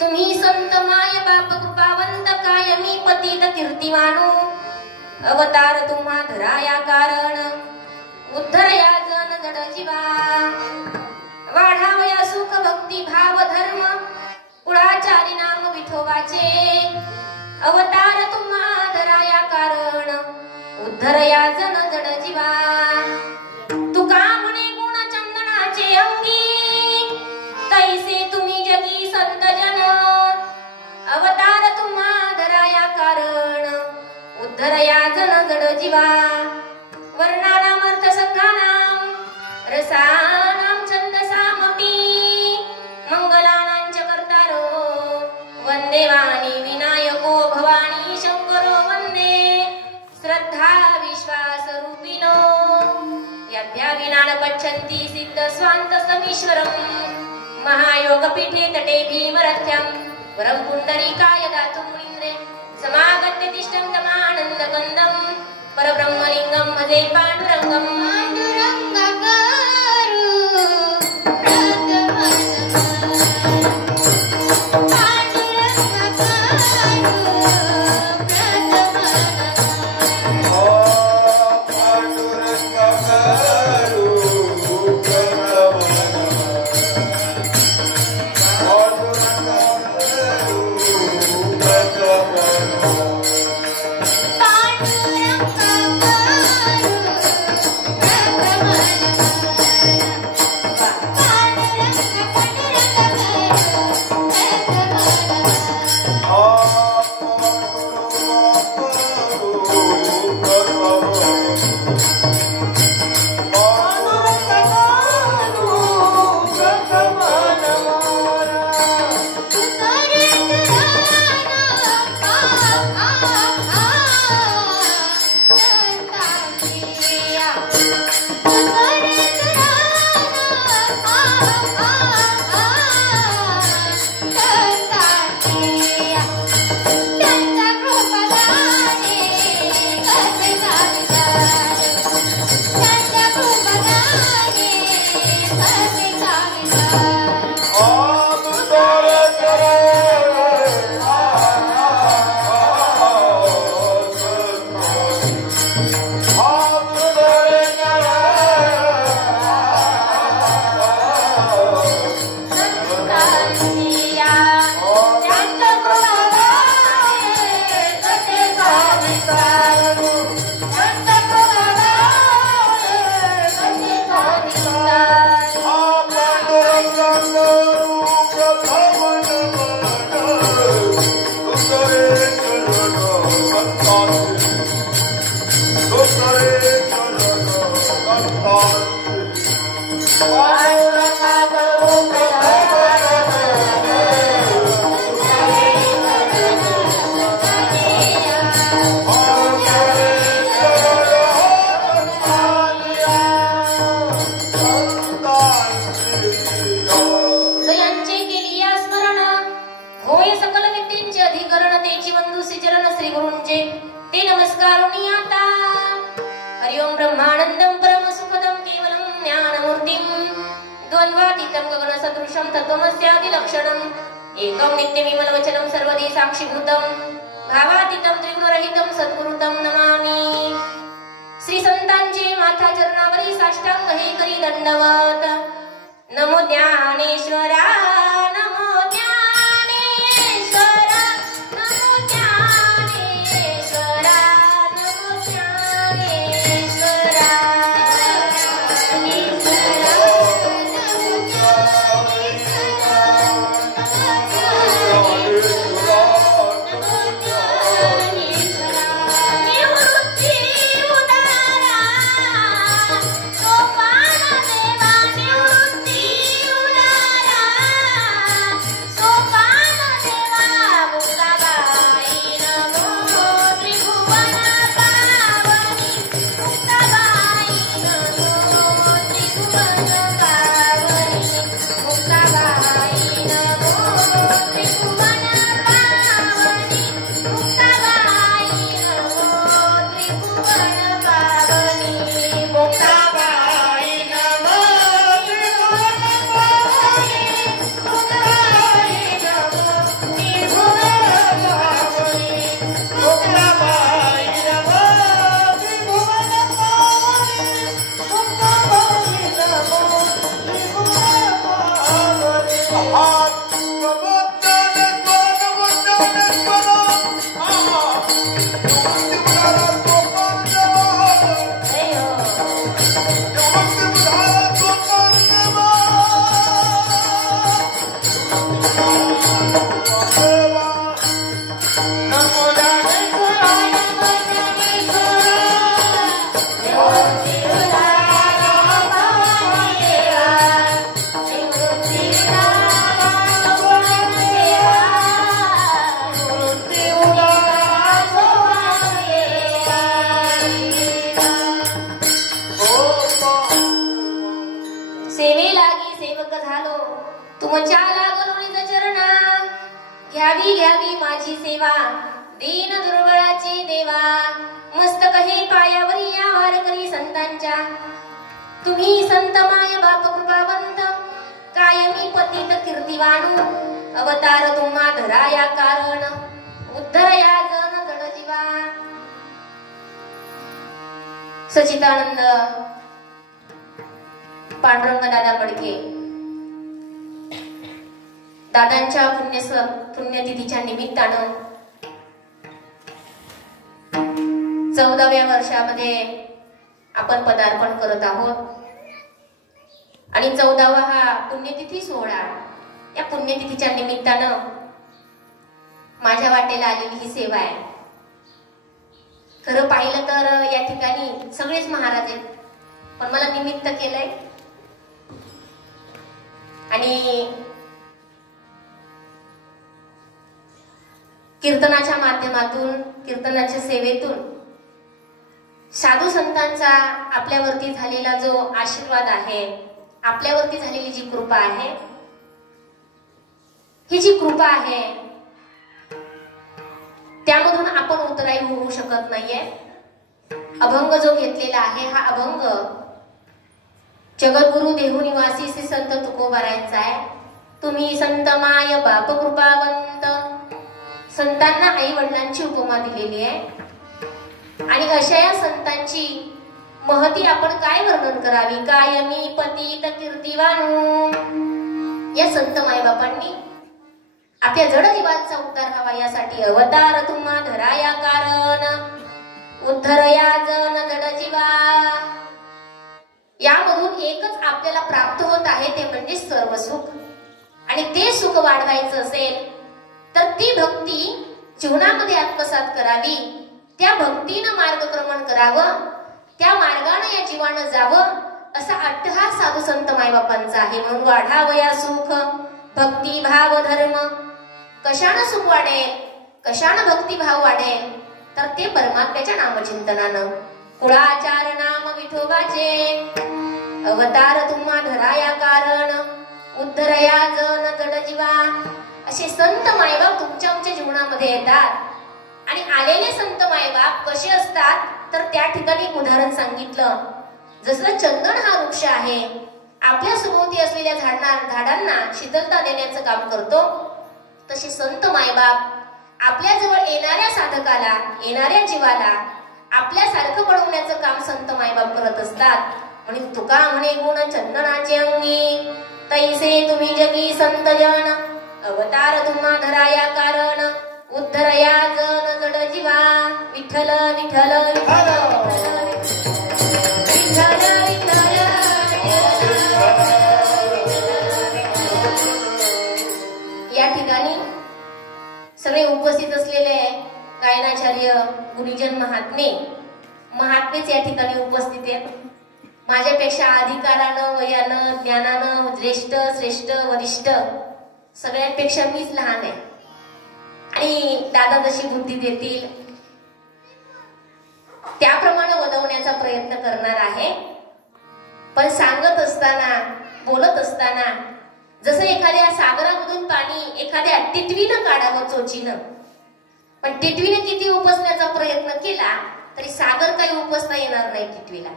तुम्ही संत माय बाप कृपावंत कायमी पतित कीर्तिवानो अवतार तुम्हा धराया कारण उद्धरया जन जड जीवा वाढावया सुख भक्ती भाव धर्म कुळाचारी नाम विठोबाचे अवतार तुम्हा धराया कारण उद्धरया जन जड जीवा तुका म्हणे गुण चंदनाचे अंगी तैसे तुम्ही जगी संत जन अवतार तुम्हा धराया कारण उद्धरया जन जड जीवा वर्णानाम अर्थ संघानाम रसानाम छंदसामपि मंगलानांच कर्तारो वंदे वाणी विनायको भवानी शंकरो वंदे श्रद्धा विश्वास रूपिणो यद्या विनान पच्छन्ति सिद्ध स्वांत समीश्वरम महायोग पीठे तटे भीमरथ्यं वरं पुंडरीकाय दातु मुनीन्द्रे समागत्य तिष्ठं तमानंद कंदं परब्रह्मलिंगं भजे पांडुरंगं एकं नित्यविमलवचनं सर्वदे साक्षीभूतं भावातीतं त्रिगुणरहितं सद्गुरुतं नमामि श्री संतांचे माथा चरणावरी साष्टांग हे करी दंडवत नमो ज्ञानेश्वरा नमो ज्ञानेश्वरा नमो ज्ञानेश्वरा नमो ज्ञानेश्वरा तुमच्या लागलोणीच चरणा घ्यावी घ्यावी माझी सेवा दीन दुर्बळाची देवा मस्तक हे पायावरी या वारकरी संतांच्या तुम्ही संत माय बाप कृपावंत कायमी पतित कीर्तिवाणू अवतार तुम्हा धरा या कारण उद्धर या जन जड जीवा सचिदानंद पांडुरंग दादा बडके दादांच्या पुण्यतिथीच्या निमित्तानं 14व्या वर्षामध्ये आपण पदार्पण करत आहोत आणि 14वा हा पुण्यतिथी सोहळा या पुण्यतिथीच्या निमित्तानं माझ्या वाटेला आलेली ही सेवा आहे. खरं पाहिलं तर या ठिकाणी सगळेच महाराज आहेत पण मला निमित्त केलंय आणि कीर्तनाच्या माध्यमातून कीर्तनाच्या सेवेतून साधू संतांचा आपल्यावरती झालेला जो आशीर्वाद आहे आपल्यावरती झालेली जी कृपा आहे ही जी कृपा आहे त्यामधून आपण उतराई होऊ शकत नाहीये. अभंग जो घेतलेला आहे हा अभंग जगद्गुरु देहू निवासी श्री संत तुकोबारायांचा आहे. तुम्ही संत माय बाप कृपावंत संतांना आई वडिलांची उपमा दिलेली आहे आणि अशा या संतांची महती आपण काय वर्णन करावी. कायमी पतित कीर्तिवाणू या संत मायबापांनी आपल्या जड जीवांचा उद्धार व्हावा यासाठी अवतार तुम्हा धरा या कारण उद्धर या जन जड जीवा. यामधून एकच आपल्याला प्राप्त होत आहे ते म्हणजे सर्व सुख आणि ते सुख वाढवायचं असेल तर ती भक्ती जीवनामध्ये आत्मसात करावी. त्या भक्तीनं मार्गक्रमण करावं त्या मार्गाने या जीवानं जावं असा अट्टहास साधू संत मायबापांचा आहे. म्हणून वाढावया सुख भक्ती भाव धर्म. कशानं सुख वाढेल कशानं भक्ती भाव वाढेल तर ते परमात्म्याच्या नामचिंतनानं. कुळाचार नाम विठोबाचे अवतार तुम्हा धरा या कारण उद्धर या जन जड जीवा. असे संत मायबाप तुमच्या आमच्या जीवनामध्ये येतात आणि आलेले संत मायबाप कसे असतात तर त्या ठिकाणी एक उदाहरण सांगितलं. जसं चंदन हा वृक्ष आहे आपल्या सभोवती असलेल्या झाडांना शीतलता देण्याचं काम करतो तसे संत मायबाप आपल्या जवळ येणाऱ्या साधकाला येणाऱ्या जीवाला आपल्यासारखं बनवण्याचं काम संत मायबाप करत असतात. म्हणून तुका म्हणे गुण चंदनाचे अंगी तैसे तुम्ही जगी संत जन अवतार तुम्हा धरा या कारण उद्धर या जन जड जीवा. विठ्ठल विठ्ठल विठ्ठल विठ्ठल विठ्ठल. या ठिकाणी सगळे उपस्थित असलेले गायनाचार्य गुरुजन महात्मेच या ठिकाणी उपस्थित आहेत. माझ्यापेक्षा अधिकारानं वयानं ज्ञानानं ज्येष्ठ श्रेष्ठ वरिष्ठ सगळ्यांपेक्षा मीच लहान आहे आणि दादा जशी बुद्धी देतील त्याप्रमाणे वदवण्याचा प्रयत्न करणार आहे. पण सांगत असताना बोलत असताना जसं एखाद्या सागरामधून पाणी एखाद्या टिटवीनं काढावं चोचीनं पण टिटवीने किती उपसण्याचा प्रयत्न केला तरी सागर काही उपसता येणार नाही टिटवीला.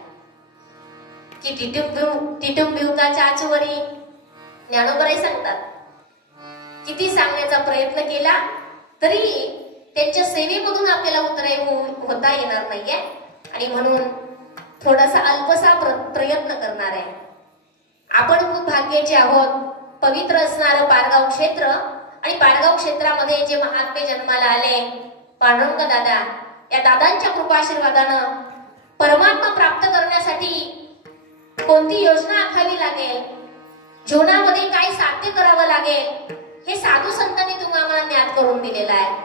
की टिटुंबिवकाच्या आचवरी ज्ञानोबराई सांगतात किती सांगण्याचा प्रयत्न केला तरी त्यांच्या सेवेमधून आपल्याला उतराई होता येणार नाहीये आणि म्हणून थोडासा अल्पसा प्रयत्न करणार आहे. आपण खूप भाग्याचे आहोत पवित्र असणारं पारगाव क्षेत्र आणि पारगाव क्षेत्रामध्ये जे महात्मे जन्माला आले पांडुरंग दादा, या दादांच्या कृपाशीर्वादानं परमात्मा प्राप्त करण्यासाठी कोणती योजना आखावी लागेल, जीवनामध्ये काय साध्य करावं लागेल, हे साधू संतांनी तुम्हाला ज्ञात करून दिलेलं आहे.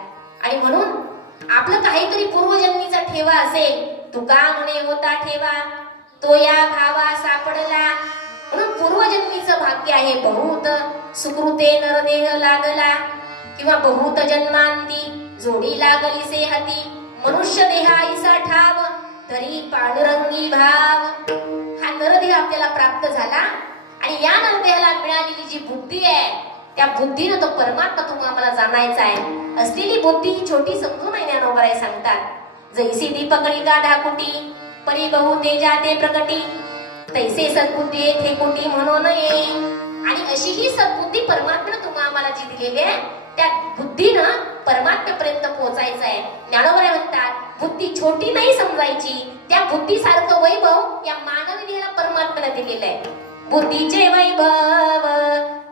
आणि म्हणून आपलं काहीतरी पूर्वजन्मीचा ठेवा असेल, तुका म्हणे होता ठेवा तो या भावा सापडला, म्हणून पूर्वजन्मीचं भाग्य आहे. बहुत सुकृते नरदेह लागला किंवा बहुत जन्मांती जोडी लागली से हाती, मनुष्य देहाईसा ठाव तरी पांडुरंगी भाव. हा नरदेह आपल्याला प्राप्त झाला आणि या नरदेहाला मिळालेली जी बुद्धी आहे, त्या बुद्धीनं तो परमात्मा तुम्हाला जाणायचा आहे. असलेली बुद्धी ही छोटी समजून ज्ञानोबराय सांगतात. जैसी दीपकळी गाधा कुटी परी बहु तेजा ते प्रकटी, तैसे सद्बुद्धी थे कुटी म्हणून नये. आणि अशी ही सद्बुद्धी परमात्म्यानं तुम्हाला जी दिलेली आहे, त्या बुद्धीनं परमात्म्यापर्यंत पोहोचायचं आहे. ज्ञानोबराय म्हणतात बुद्धी छोटी नाही समजायची, त्या बुद्धीसारखं वैभव या मानवी देहाला परमात्म्यानं दिलेलं आहे. बुद्धीचे वैभव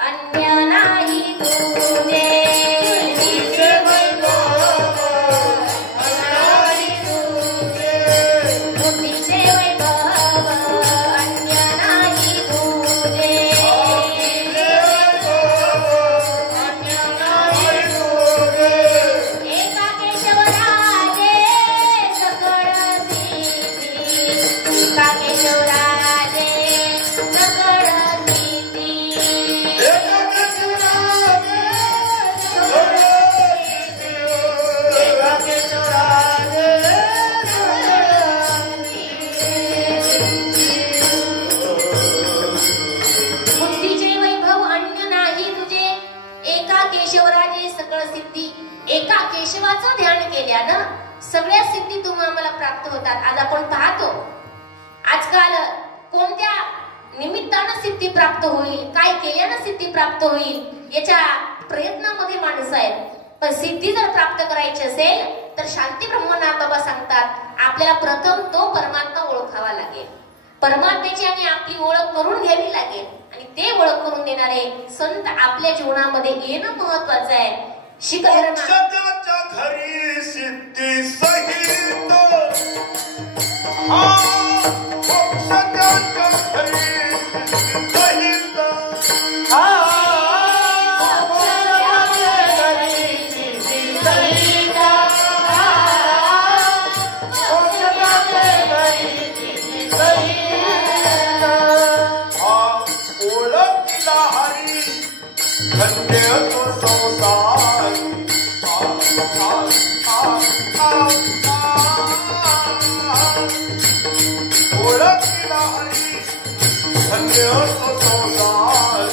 अन्य नाही तुझे, बुद्धीचे वैभव अन्य तुझे, बुद्धीचे वैभव अन्य नाही तुझे, अन्य नाही तुझे. एका केशवराजे सकळ सिद्धी, एका केशवराजे सकळ सिद्धी, एका केशवराजे सकळ सिद्धी, एका केशवराजे सकळ सिद्धी. बुद्धीचे वैभव अन्य नाही तुझे, एका केशवराजे सकळ सिद्धी. एका केशवाचं ध्यान केल्यानं सगळ्या सिद्धी तुम्हाला प्राप्त होतात. आज आपण पाहतो आजकाल कोणत्या निमित्तानं सिद्धी प्राप्त होईल, काय केल्यानं सिद्धी प्राप्त होईल, याच्या प्रयत्नामध्ये माणसं आहेत. पण सिद्धी जर प्राप्त करायची असेल तर शांती ब्रह्मनाथ बाबा सांगतात आपल्याला प्रथम तो परमात्मा ओळखावा लागेल. परमात्म्याची आणि आपली ओळख करून घ्यावी लागेल. आणि ते ओळख करून देणारे संत आपल्या जीवनामध्ये येणं महत्वाचं आहे. मोक्षाच्या घरी सिद्धी सहित, मोक्षाच्या घरी सिद्धी सहित, मोक्षाच्या घरी सिद्धी सहित, मोक्षाच्या घरी सिद्धी सहित. ओळखला हरी धन्य तो संसार, ओळखला हरी धन्य तो संसार.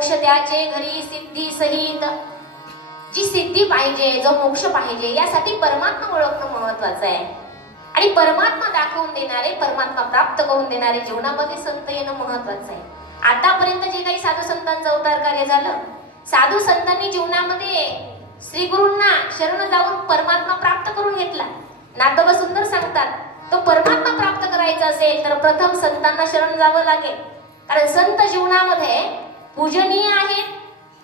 मोक्ष त्याचे घरी सिद्धी सहित. जी सिद्धी पाहिजे, जो मोक्ष पाहिजे, यासाठी परमात्मा ओळखणं महत्वाचं आहे. आणि परमात्मा दाखवून देणारे, परमात्मा प्राप्त करून देणारे जीवनामध्ये संत येणं महत्वाचं आहे. आतापर्यंत जे काही साधू संतांचं अवतार कार्य झालं, साधू संतांनी जीवनामध्ये श्री गुरूंना शरण जाऊन परमात्मा प्राप्त करून घेतला. नाथबाबा सुंदर सांगतात, तो परमात्मा प्राप्त करायचा असेल तर प्रथम संतांना शरण जावं लागेल. कारण संत जीवनामध्ये पूजनीय आहेत,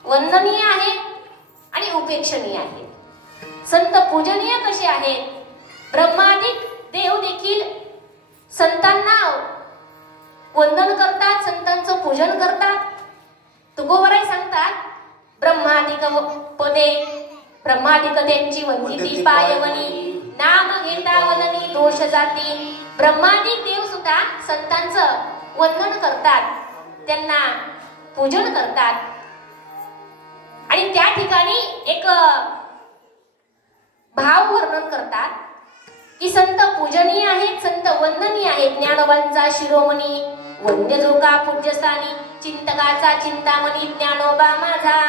वंदनीय आहेत आणि उपेक्षणीय आहेत. संत पूजनीय कसे आहेत? ब्रह्मादिक देव देखील संतांना वंदन करतात, संतांचं पूजन करतात. तुकोबराय सांगतात, ब्रह्मादिक पदे ब्रह्मादिक त्यांची वंदिती पायवनी, नाम घेता वदनी दोष जाती. ब्रह्मादिक देव सुद्धा संतांचं वंदन करतात, त्यांना पूजन करतात. आणि त्या ठिकाणी एक भाव वर्णन करतात की संत पूजनीय आहेत, संत वंदनीय आहेत. ज्ञानोबांचा शिरोमणी वंद्य जो का पूज्यस्थानी, चिंतकाचा चिंतामणी ज्ञानोबा माझा.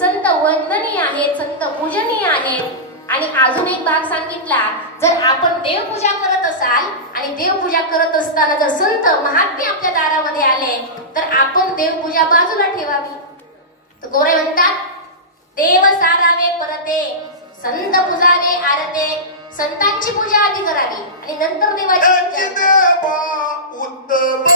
संत वंदनीय आहेत, संत पूजनीय आहेत. आणि अजून एक भाग सांगितला, जर आपण देवपूजा करत असाल आणि देवपूजा करत असताना जर संत महात्मे आपल्या दारामध्ये आले तर आपण देवपूजा बाजूला ठेवावी. तर गोरे म्हणतात, देव सारावे परते, संत पूजावे आरते. संतांची पूजा आधी करावी आणि नंतर देवाची पूजा. उत्तम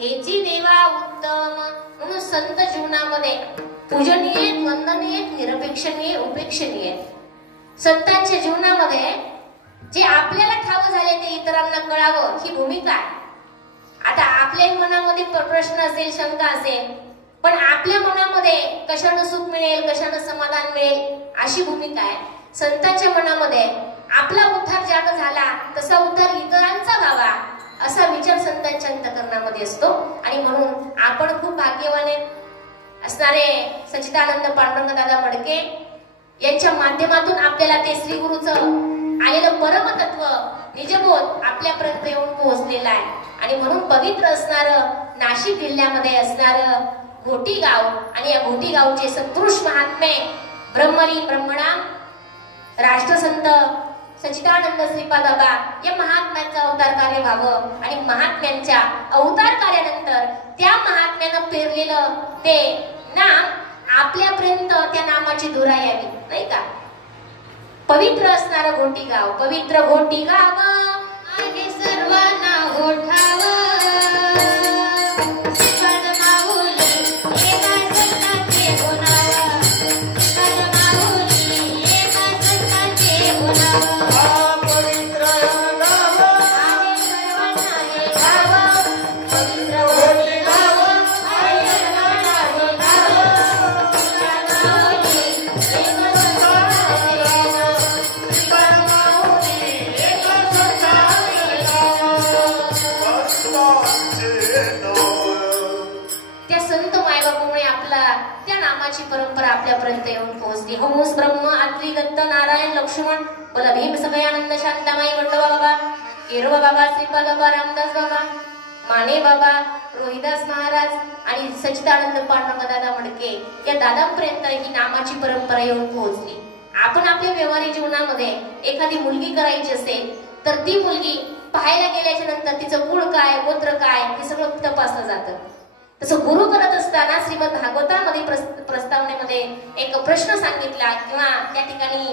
हेची देवा उत्तम. म्हणून संत जीवनामध्ये पूजनीय, वंदनीय, निरपेक्षणीय, उपेक्षणीय. संतांच्या जीवनामध्ये जे आपल्याला ठाव झाले ते इतरांना कळावं ही भूमिका आहे. आता आपल्या मनामध्ये प्रश्न असेल, शंका असेल, पण आपल्या मनामध्ये कशानं सुख मिळेल, कशानं समाधान मिळेल अशी भूमिका आहे. संतांच्या मनामध्ये आपला उद्धार ज्यानं झाला तसा उद्धार इतरांचा व्हावा असा विचार संतांच्या अंतःकरणामध्ये असतो. आणि म्हणून आपण खूप भाग्यवान असणारे सच्चिदानंद पांडुरंग दादा मडके यांच्या माध्यमातून आपल्याला ते श्री गुरुचं आलेलं परमतत्व, निजबोध आपल्यापर्यंत येऊन पोहोचलेलं आहे. आणि म्हणून पवित्र असणारं नाशिक जिल्ह्यामध्ये असणारं घोटी गाव आणि या घोटी गावचे सत्पुरुष महात्मे ब्रह्मलीन ब्रह्मणा राष्ट्रसंत सच्चिदानंद श्रीपाद बाबा या महात्म्यांचं अवतार कार्य व्हावं. आणि महात्म्यांच्या अवतार कार्यानंतर त्या महात्म्यानं पेरलेलं ते नाम आपल्यापर्यंत त्या नामाची धुरा यावी, नाही का? पवित्र असणारं घोटी गाव, पवित्र घोटी गाव आहे सर्वांना ओठावं. परंपरा आपल्यापर्यंत येऊन पोहोचली. हंस ब्रह्म आत्री दत्त नारायण लक्ष्मण बोला भीम सगळ्यानंद शांतामाई वडवा बाबा, केरवा बाबा, श्रीपाद बाबा, रामदास बाबा, माने बाबा, रोहिदास महाराज आणि सच्चिदानंद पांडुरंग दादा मडके या दादांपर्यंत ही नामाची परंपरा येऊन पोहोचली. आपण आपल्या व्यवहारिक जीवनामध्ये एखादी मुलगी करायची असेल तर ती मुलगी पाहायला गेल्याच्या नंतर तिचं कुळ काय, गोत्र काय हे सगळं तपासलं जातं. तसं गुरु करत असताना श्रीमद भागवतामध्ये प्रस्तावनेमध्ये एक प्रश्न सांगितला किंवा त्या ठिकाणी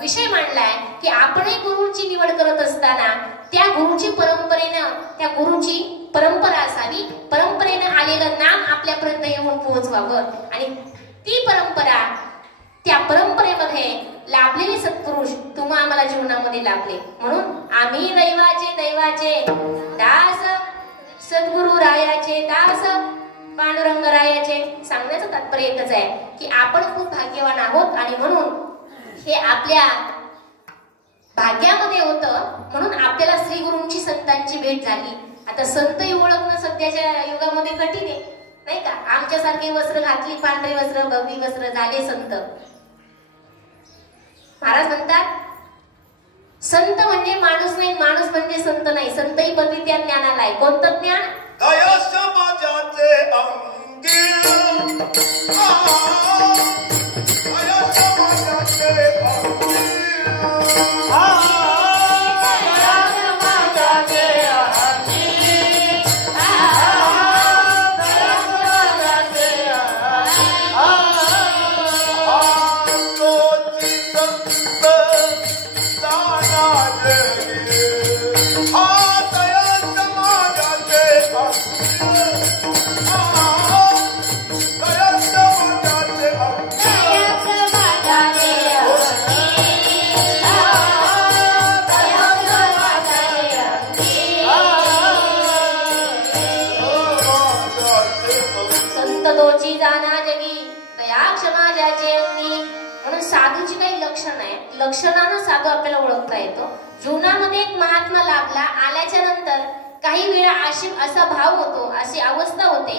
विषय मांडलाय की आपणही गुरुची निवड करत असताना त्या गुरुची परंपरा असावी, परंपरेने आलेलं नाम आपल्यापर्यंत येऊन पोहोचवावं आणि ती परंपरा, त्या परंपरेमध्ये लाभलेले सत्पुरुष तुम्हा आम्हाला जीवनामध्ये लाभले. म्हणून आम्ही दैवाचे दास, सद्गुरु रायाचे दास, पांडुरंग रायाचे. सांगण्याचं तात्पर्य एकच आहे की आपण खूप भाग्यवान आहोत आणि म्हणून हे आपल्या भाग्यामध्ये होतं, म्हणून आपल्याला श्री गुरूंची, संतांची भेट झाली. आता संतही ओळखणं सध्याच्या युगामध्ये कठीण आहे, नाही का? आमच्यासारखे वस्त्र घातली, पांढरे वस्त्र, भगवी वस्त्र, झाले संत. महाराज म्हणतात संत म्हणजे माणूस नाही, माणूस म्हणजे संत नाही. संतही पदवी त्या ज्ञानाला आहे. कोणतं ज्ञान? दया समाजाचे अंगी, दया समाजाचे अंगी, लक्षणानं साधू आपल्याला ओळखता येतो. जीवनामध्ये एक महात्मा लाभला, आल्याच्या नंतर काही वेळा असा भाव होतो, अशी अवस्था होते,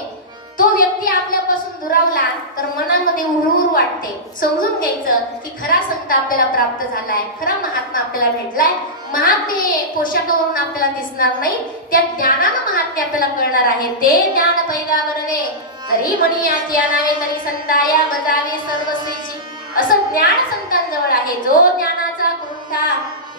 तो व्यक्ती आपल्यापासून दुरावला तर मनामध्ये उरउर वाटते. समजून घ्यायचं की खरा संत आपल्याला प्राप्त झालाय, खरा महात्मा आपल्याला भेटलाय. महात्मे पोशाखावरून आपल्याला दिसणार नाही, त्या ज्ञानानं महात्मे आपल्याला कळणार आहे. ते ज्ञान पैदा बनवे जरी म्हणी या नावे तरी संताया बजावे सर्वस्वीची. असं ज्ञान संतांजवळ आहे. जो ज्ञानाचा गुंठा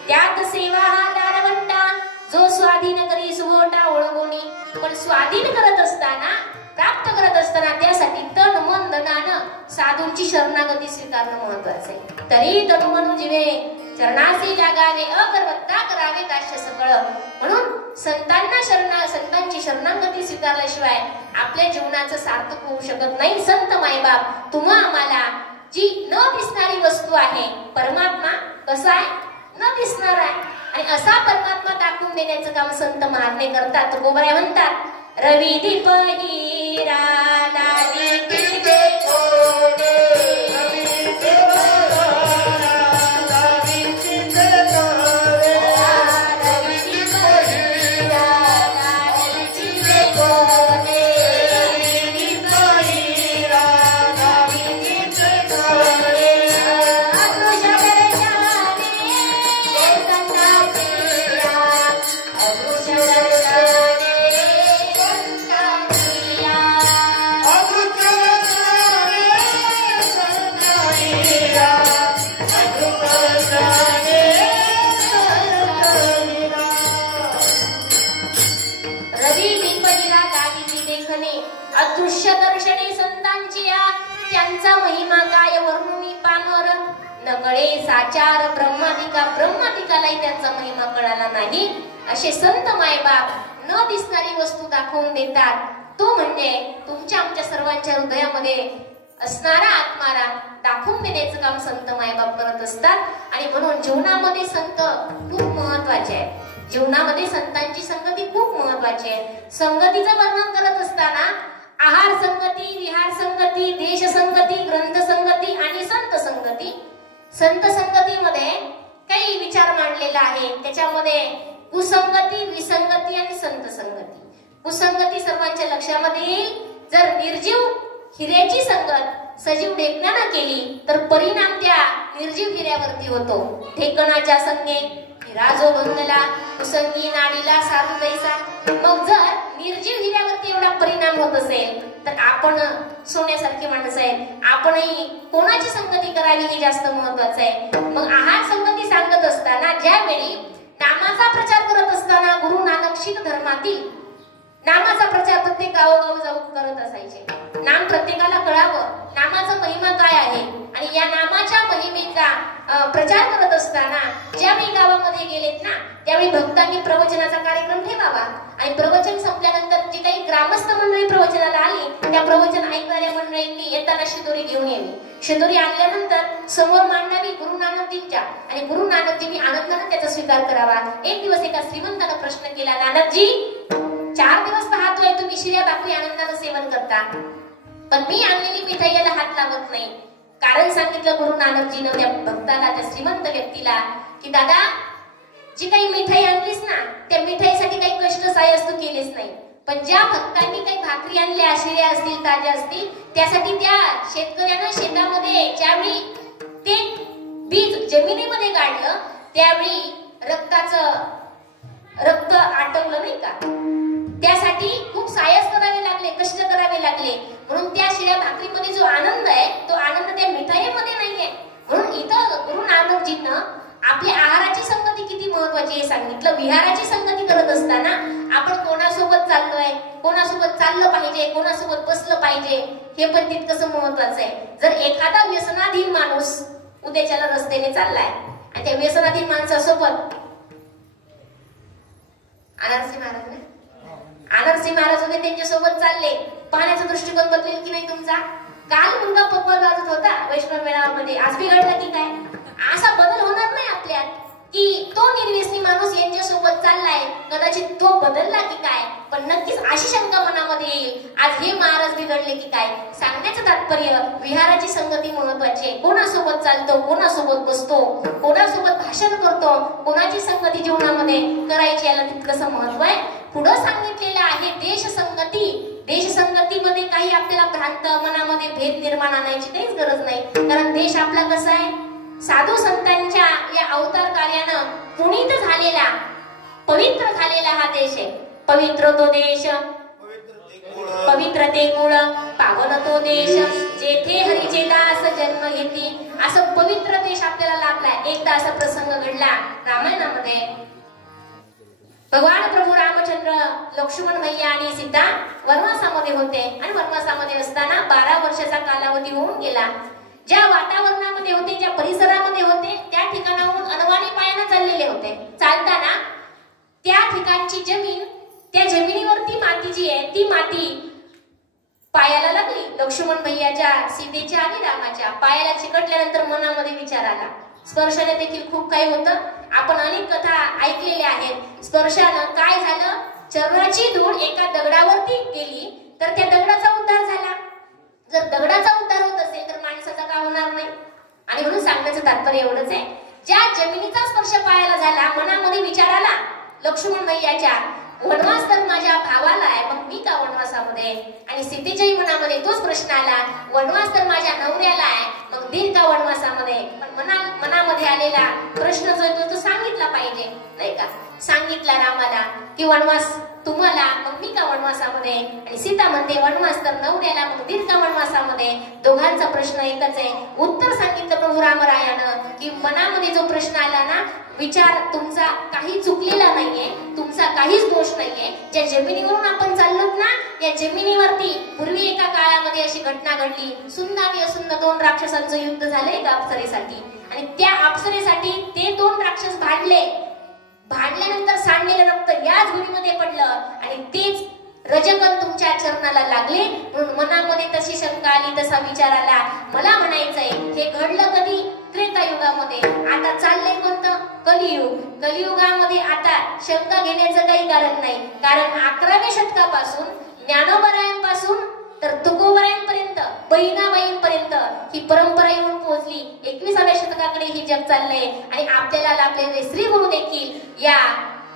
त्यात सेवा हा दारवंटा, जो स्वाधीन करी सुवोटा ओळगोनी. पण स्वाधीन करत असताना, प्राप्त करत असताना त्यासाठी तन मन धनानं साधूंची शरणागती स्वीकारणं महत्वाचं आहे. तरी तन मन जीवे चरणासी लागावे, अगरवत्ता करावे दास्य सकळ. म्हणून संतांची शरणागती स्वीकारल्याशिवाय आपल्या जीवनाचं सार्थक होऊ शकत नाही. संत मायबाप तुम्हा आम्हाला जी न दिसणारी वस्तू आहे, परमात्मा कसा आहे? न दिसणार आहे. आणि असा परमात्मा दाखवून देण्याचं काम संत महात्मे करतात. गोबराय म्हणतात रवी दीप हिरा लाली तिथे अदृश्य दर्शने संतांची त्यांचा महिमा काय वर्णुनी पामर. नकळे साचार ब्रह्मादिकालाही त्यांचा महिमा कळाला नाही. असे संत मायबाप न दिसणारी वस्तू दाखवून देतात. तो म्हणजे तुमच्या आमच्या सर्वांच्या हृदयामध्ये असणारा आत्मारा दाखवून देण्याचं काम संत मायबाप करत असतात. आणि म्हणून जीवनामध्ये संत खूप महत्वाचे आहे. जीवनामध्ये संतांची संगती खूप महत्वाची आहे. संगतीचं वर्णन करत असताना आहार संगती, विहार संगती, देश संगती, ग्रंथ संगती आणि संत संगती. संत संगतीमध्ये काही विचार मांडलेला आहे. त्याच्यामध्ये कुसंगती, विसंगती आणि संत संगती. कुसंगती सर्वांच्या लक्षामध्ये येईल. जर निर्जीव हिऱ्याची संगत सजीव ढेकणानं केली तर परिणाम त्या निर्जीव हिऱ्यावरती होतो. ढेकणाच्या संगे हिरा जो बंगला, कुसंगी नाडीला साधू दैसा. मग जर निर्जीव हिऱ्यावरती एवढा परिणाम होत असेल तर आपण सोन्यासारखी माणसं आहे. आपणही कोणाची संगती करावी हे जास्त महत्वाचं आहे. मग आहार संगती सांगत असताना ज्यावेळी नामाचा प्रचार करत असताना गुरु नानक शीख धर्मातील नामाचा प्रचार प्रत्येक गावोगाव जाऊन करत असायचे. नाम प्रत्येकाला कळावं, नामाचा महिमा काय आहे आणि या नामाच्या महिमेचा प्रचार करत असताना ज्यावेळी गावामध्ये गेलेत ना त्यावेळी भक्तांनी प्रवचनाचा कार्यक्रम ठेवावा आणि प्रवचन संपल्यानंतर जी काही ग्रामस्थ मंडळी प्रवचनाला आली त्या प्रवचन ऐकणाऱ्या मंडळींनी येताना शिदोरी घेऊन यावी. शिदोरी आणल्यानंतर समोर मांडावी गुरु नानकजींच्या आणि गुरु नानकजींनी आनंदाने त्याचा स्वीकार करावा. एक दिवस एका श्रीमंतानं प्रश्न केला, नानकजी 4 दिवस पाहतोय तुम्ही शिळ्या भाकरी आनंदाने सेवन करता पण मी आणलेली मिठाईला हात लावत नाही. कारण सांगितलं गुरु नानकजीनं त्या भक्ताला, त्या श्रीमंत व्यक्तीला की दादा जी काही मिठाई आणलीस ना त्या मिठाईसाठी काही कष्ट सायस तू केलेच नाही, पण ज्या भक्तांनी काही भाकरी आणल्या शिळ्या असतील ताज्या असतील त्यासाठी त्या शेतकऱ्यानं शेतामध्ये ज्यावेळी ते बीज जमिनीमध्ये गाडलं त्यावेळी रक्त आटवलं नाही का, त्यासाठी खूप सायस करावे लागले, कष्ट करावे लागले. म्हणून त्या शिळ्या भाकरीमध्ये जो आनंद आहे तो आनंद त्या मिठाईमध्ये नाहीये. म्हणून इथं गुरु नानकजींना आपल्या आहाराची संगती किती महत्वाची आहे सांगितलं. विहाराची संगती करत असताना आपण कोणासोबत चाललोय, कोणासोबत चाललं पाहिजे, कोणासोबत बसलं पाहिजे हे पण तितकंच महत्वाचं आहे. जर एखादा व्यसनाधीन माणूस उद्याच्याला रस्त्याने चाललाय आणि त्या व्यसनाधीन माणसासोबत आनंदसिंह महाराज होते त्यांच्यासोबत चालले, पाहण्याचा दृष्टिकोन बदलेल की नाही तुमचा? काल मुलगा पप्पा वाजत होता वैष्णव मेळाव्यामध्ये, आज बिघडला की काय? असा बदल होणार नाही आपल्यात की तो निर्व्यसनी माणूस यांच्यासोबत चाललाय कदाचित तो बदलला की काय, पण नक्कीच अशी शंका मनामध्ये येईल आज हे महाराज बिघडले की काय. सांगण्याचं तात्पर्य विहाराची संगती महत्वाची आहे. कोणासोबत चालतो, कोणासोबत बसतो, कोणासोबत भाषण करतो, कोणाची संगती जीवनामध्ये करायची याला तितकंसं महत्व आहे. पुढे सांगितलेलं आहे देशसंगती. देशसंगतीमध्ये काही आपल्याला भ्रांत मनामध्ये भेद निर्माण आणायची काहीच गरज नाही, कारण देश आपला कसा आहे साधू संतांच्या या अवतार कार्यानं पुनीत झालेला पवित्र झालेला हा देश आहे. पवित्र तो देश, पवित्र ते कुळ, पावन तो देश, जेथे हरीचे दास जन्म घेती. असं पवित्र देश आपल्याला लाभलाय. एकदा असा प्रसंग घडला रामायणामध्ये. भगवान प्रभू रामचंद्र, लक्ष्मण भैया आणि सीता वनवासामध्ये होते आणि वनवासामध्ये असताना 12 वर्षाचा कालावधी होऊन गेला. ज्या वातावरणामध्ये होते, ज्या परिसरामध्ये होते त्या ठिकाणाहून अनवाणी पायाने चाललेले होते. चालताना त्या ठिकाणची जमीन, त्या जमिनीवरती माती जी आहे ती माती पायाला लागली. लक्ष्मण भैयाच्या, सीतेच्या आणि रामाच्या पायाला चिकटल्यानंतर मनामध्ये विचार आला. स्पर्शाने देखील खूप काही होतं. आपण अनेक कथा ऐकलेल्या आहेत. स्पर्शानं काय झालं, चरणाची धूळ एका दगडावरती गेली तर त्या दगडाचा उद्धार झाला. जर दगडाचा उद्धार होत असेल तर माणसाचा का होणार नाही? आणि म्हणून सांगण्याचं तात्पर्य एवढंच आहे, ज्या जमिनीचा स्पर्श पायाला झाला मनामध्ये विचार आला लक्ष्मण भैयाच्या, वनवास तर माझ्या भावाला आहे मग मी का वनवासामध्ये? आणि सीतेच्याही मनामध्ये तोच प्रश्न आला, वनवास तर माझ्या नवऱ्याला आहे मग दीर का वनवासामध्ये? पण मनामध्ये आलेला प्रश्न जो आहे तो सांगितला पाहिजे नाही का. सांगितला रामाला की वनवास तुम्हाला मग मी का वनवासामध्ये? आणि सीता म्हणते वनवास तर नवऱ्याला मग दीर का वनवासामध्ये? दोघांचा प्रश्न एकच आहे. उत्तर सांगितलं प्रभू रामरायानं की मनामध्ये जो प्रश्न आला ना, विचार तुमचा काही चुकलेला नाहीये, तुमचा काहीच दोष नाहीये. ज्या जमिनीवरून आपण चाललोत ना या जमिनीवरती पूर्वी एका काळामध्ये अशी घटना घडली. सुन्न आणि असुन्न 2 राक्षसांचं युद्ध झालं एका अप्सरेसाठी आणि त्या अप्सरेसाठी ते 2 राक्षस भांडले. भांडल्यानंतर सांडलेलं रक्त याच भूमीमध्ये पडलं आणि तेच रजकण तुमच्या चरणाला लागले. म्हणून मनामध्ये तशी शंका आली, तसा विचार आला. मला म्हणायचंय हे घडलं कधी? त्रेतायुगामध्ये. आता चाललंय कोणतं? कलियुग. कलियुगामध्ये आता शंका घेण्याचं काही कारण नाही, कारण 11व्या शतकापासून ज्ञानोबरायांपासून तर तुकोबरायांपर्यंत, बहिणाबाईंपर्यंत ही परंपरा येऊन पोहोचली. 21व्या शतकाकडे ही जग चाललंय आणि आपल्याला लाभलेले श्री गुरु देखील या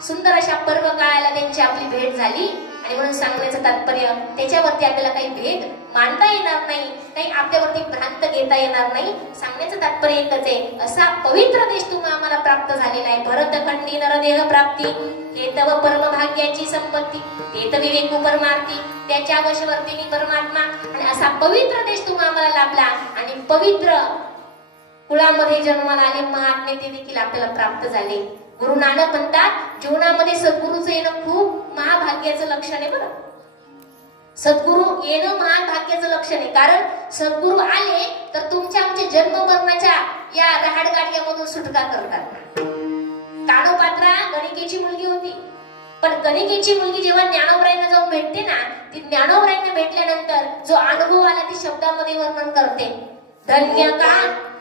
सुंदर अशा पर्व काळाला त्यांची आपली भेट झाली. आणि म्हणून सांगण्याचं तात्पर्य त्याच्यावरती आपल्याला काही भेद मांडता येणार नाही, काही आपल्यावरती भ्रांत घेता येणार नाही. सांगण्याचं तात्पर्य एकच आहे, असा पवित्र देश तुम्हाला आम्हाला प्राप्त झालेला आहे. भरतखंडी नरदेह प्राप्ती हे तव परमभाग्याची संपत्ती, ते तर विवेकू परमार्थी त्याच्या वशवर्तीनी परमात्मा. आणि असा पवित्र देश तुम्हाला आम्हाला लाभला आणि पवित्र कुळामध्ये जन्माला आले महात्मे ते देखील आपल्याला प्राप्त झाले. गुरु नानक म्हणतात जीवनामध्ये सद्गुरूचं येणं खूप महाभाग्याचं लक्षण आहे बरं. सद्गुरू येणं महान भाग्याचं लक्षण आहे. कारण सद्गुरू आले तर तुमच्या आमच्या जन्म मरणाच्या या रहाडगाडीमधून सुटका करतात. कानोपात्रा गणिकेची मुलगी होती, पण गणिकेची मुलगी जेव्हा ज्ञानोबरायांना जाऊन भेटते ना, ती ज्ञानोबरायांना भेटल्यानंतर जो अनुभव आला ती शब्दामध्ये वर्णन करते. धन्य का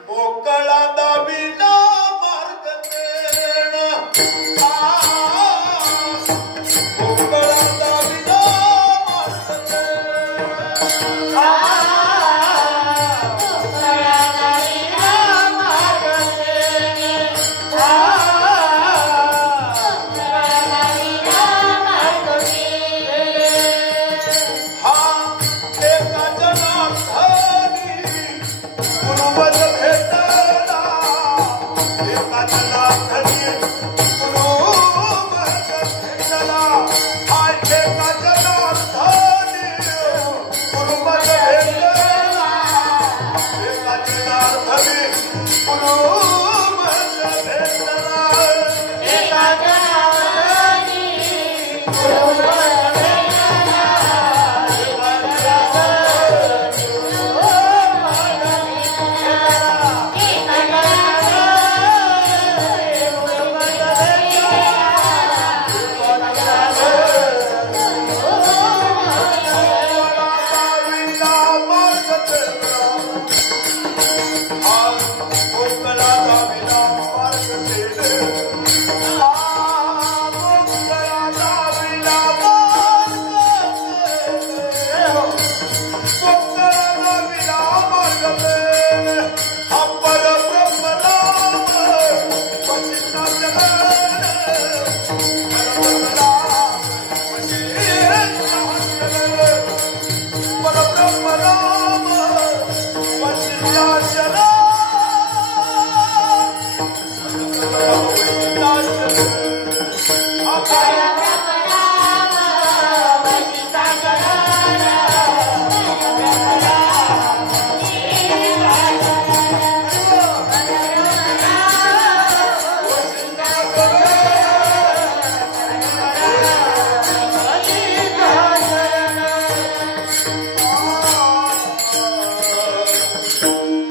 मोकळा दाविला मार्ग तेण,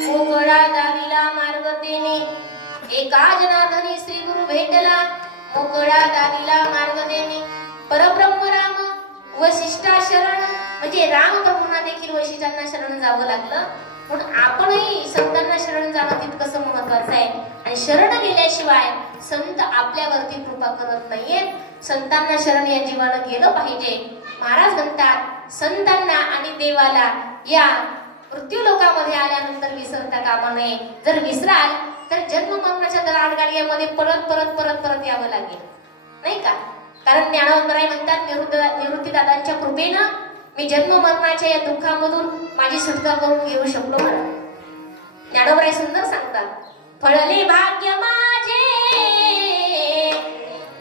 मोकळा दाविला मार्ग एका जनार्दनी श्री गुरु भेटला, मोकळा दाविला मार्ग देणे. परब्रह्म राम वशिष्ठा शरण, म्हणजे राम प्रभूंना देखील वशिष्ठांना शरण जावं लागलं. पण आपणही संतांना शरण जाणं तितकंच महत्वाचं आहे. आणि शरण गेल्याशिवाय संत आपल्यावरती कृपा करत नाहीयेत. संतांना शरण या जीवानं गेलं पाहिजे. महाराज म्हणतात संतांना आणि देवाला या मृत्यू लोकामध्ये आल्यानंतर विसरता कामा नये. जर विसराल तर जन्म मरणाच्या दराडगाडीमध्ये परत परत परत परत यावं लागेल, नाही का? कारण ज्ञानोबराय म्हणतात निवृत्ती दादांच्या कृपेनं मी जन्म मरणाच्या या दुःखामधून माझी सुटका करून घेऊ शकलो म्हणा. ज्ञानोबराय सुंदर सांगतात, फळले भाग्य माझे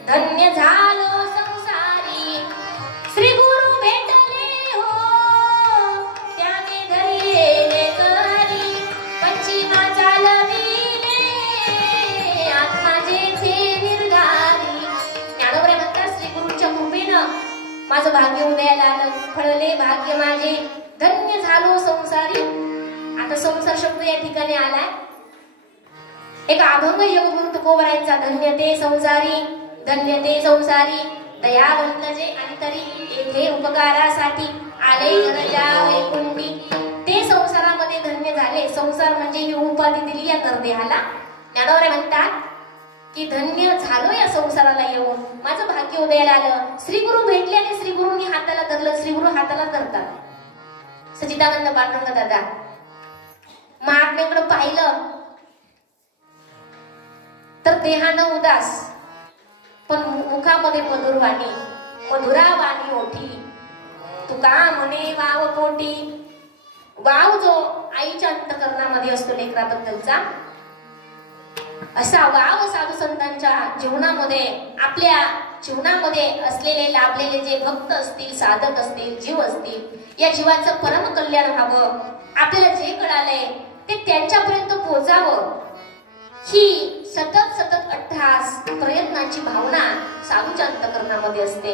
धन्य झालो संसारी, श्री गुरु भेटले हो त्याने धरले करी, पश्चिमा चालविले आत्मा जेथे निर्धारी. ज्ञानोबराय म्हणतात श्री गुरुच्या कृपेनं माझं भाग्य उदयाला आलं, फळले भाग्य माझे धन्य झालो संसारी. आता संसार शब्द या ठिकाणी आलाय. एक अभंग योगगुरु तुकोबरायांचा, धन्य ते संसारी धन्य ते संसारी, दयावंत जे अंतरी येथे उपकारासाठी आले गरजा वैकुंठी. ते संसारामध्ये धन्य झाले. संसार म्हणजे ही उपाधी दिली या नरदेहाला. ज्ञानोबराय म्हणतात की धन्य झालो या संसाराला येऊन, माझं भाग्य उदयाला आलं. श्री गुरु भेटले आणि श्री गुरुंनी हाताला धरलं. श्री गुरु हाताला धरतात. सच्चिदानंद पांडुरंग दादा महात्म्याकडे पाहिलं तर देहानं उदास, पण मुखामध्ये मधुर वाणी, मधुरा वाणी ओठी. तुका म्हणे वाव पोटी. वाव जो आईच्या अंतकरणामध्ये असतो लेकराबद्दलचा, असा वाव साधू संतांच्या जीवनामध्ये, आपल्या जीवनामध्ये असलेले लाभलेले जे भक्त असतील, साधक असतील, जीव असतील, या जीवाचं परम कल्याण व्हावं, आपल्याला जे कळालंय ते त्यांच्यापर्यंत पोहोचावं, ही सतत सतत अट्टहास प्रयत्नाची भावना साधूच्या अंतकरणामध्ये असते.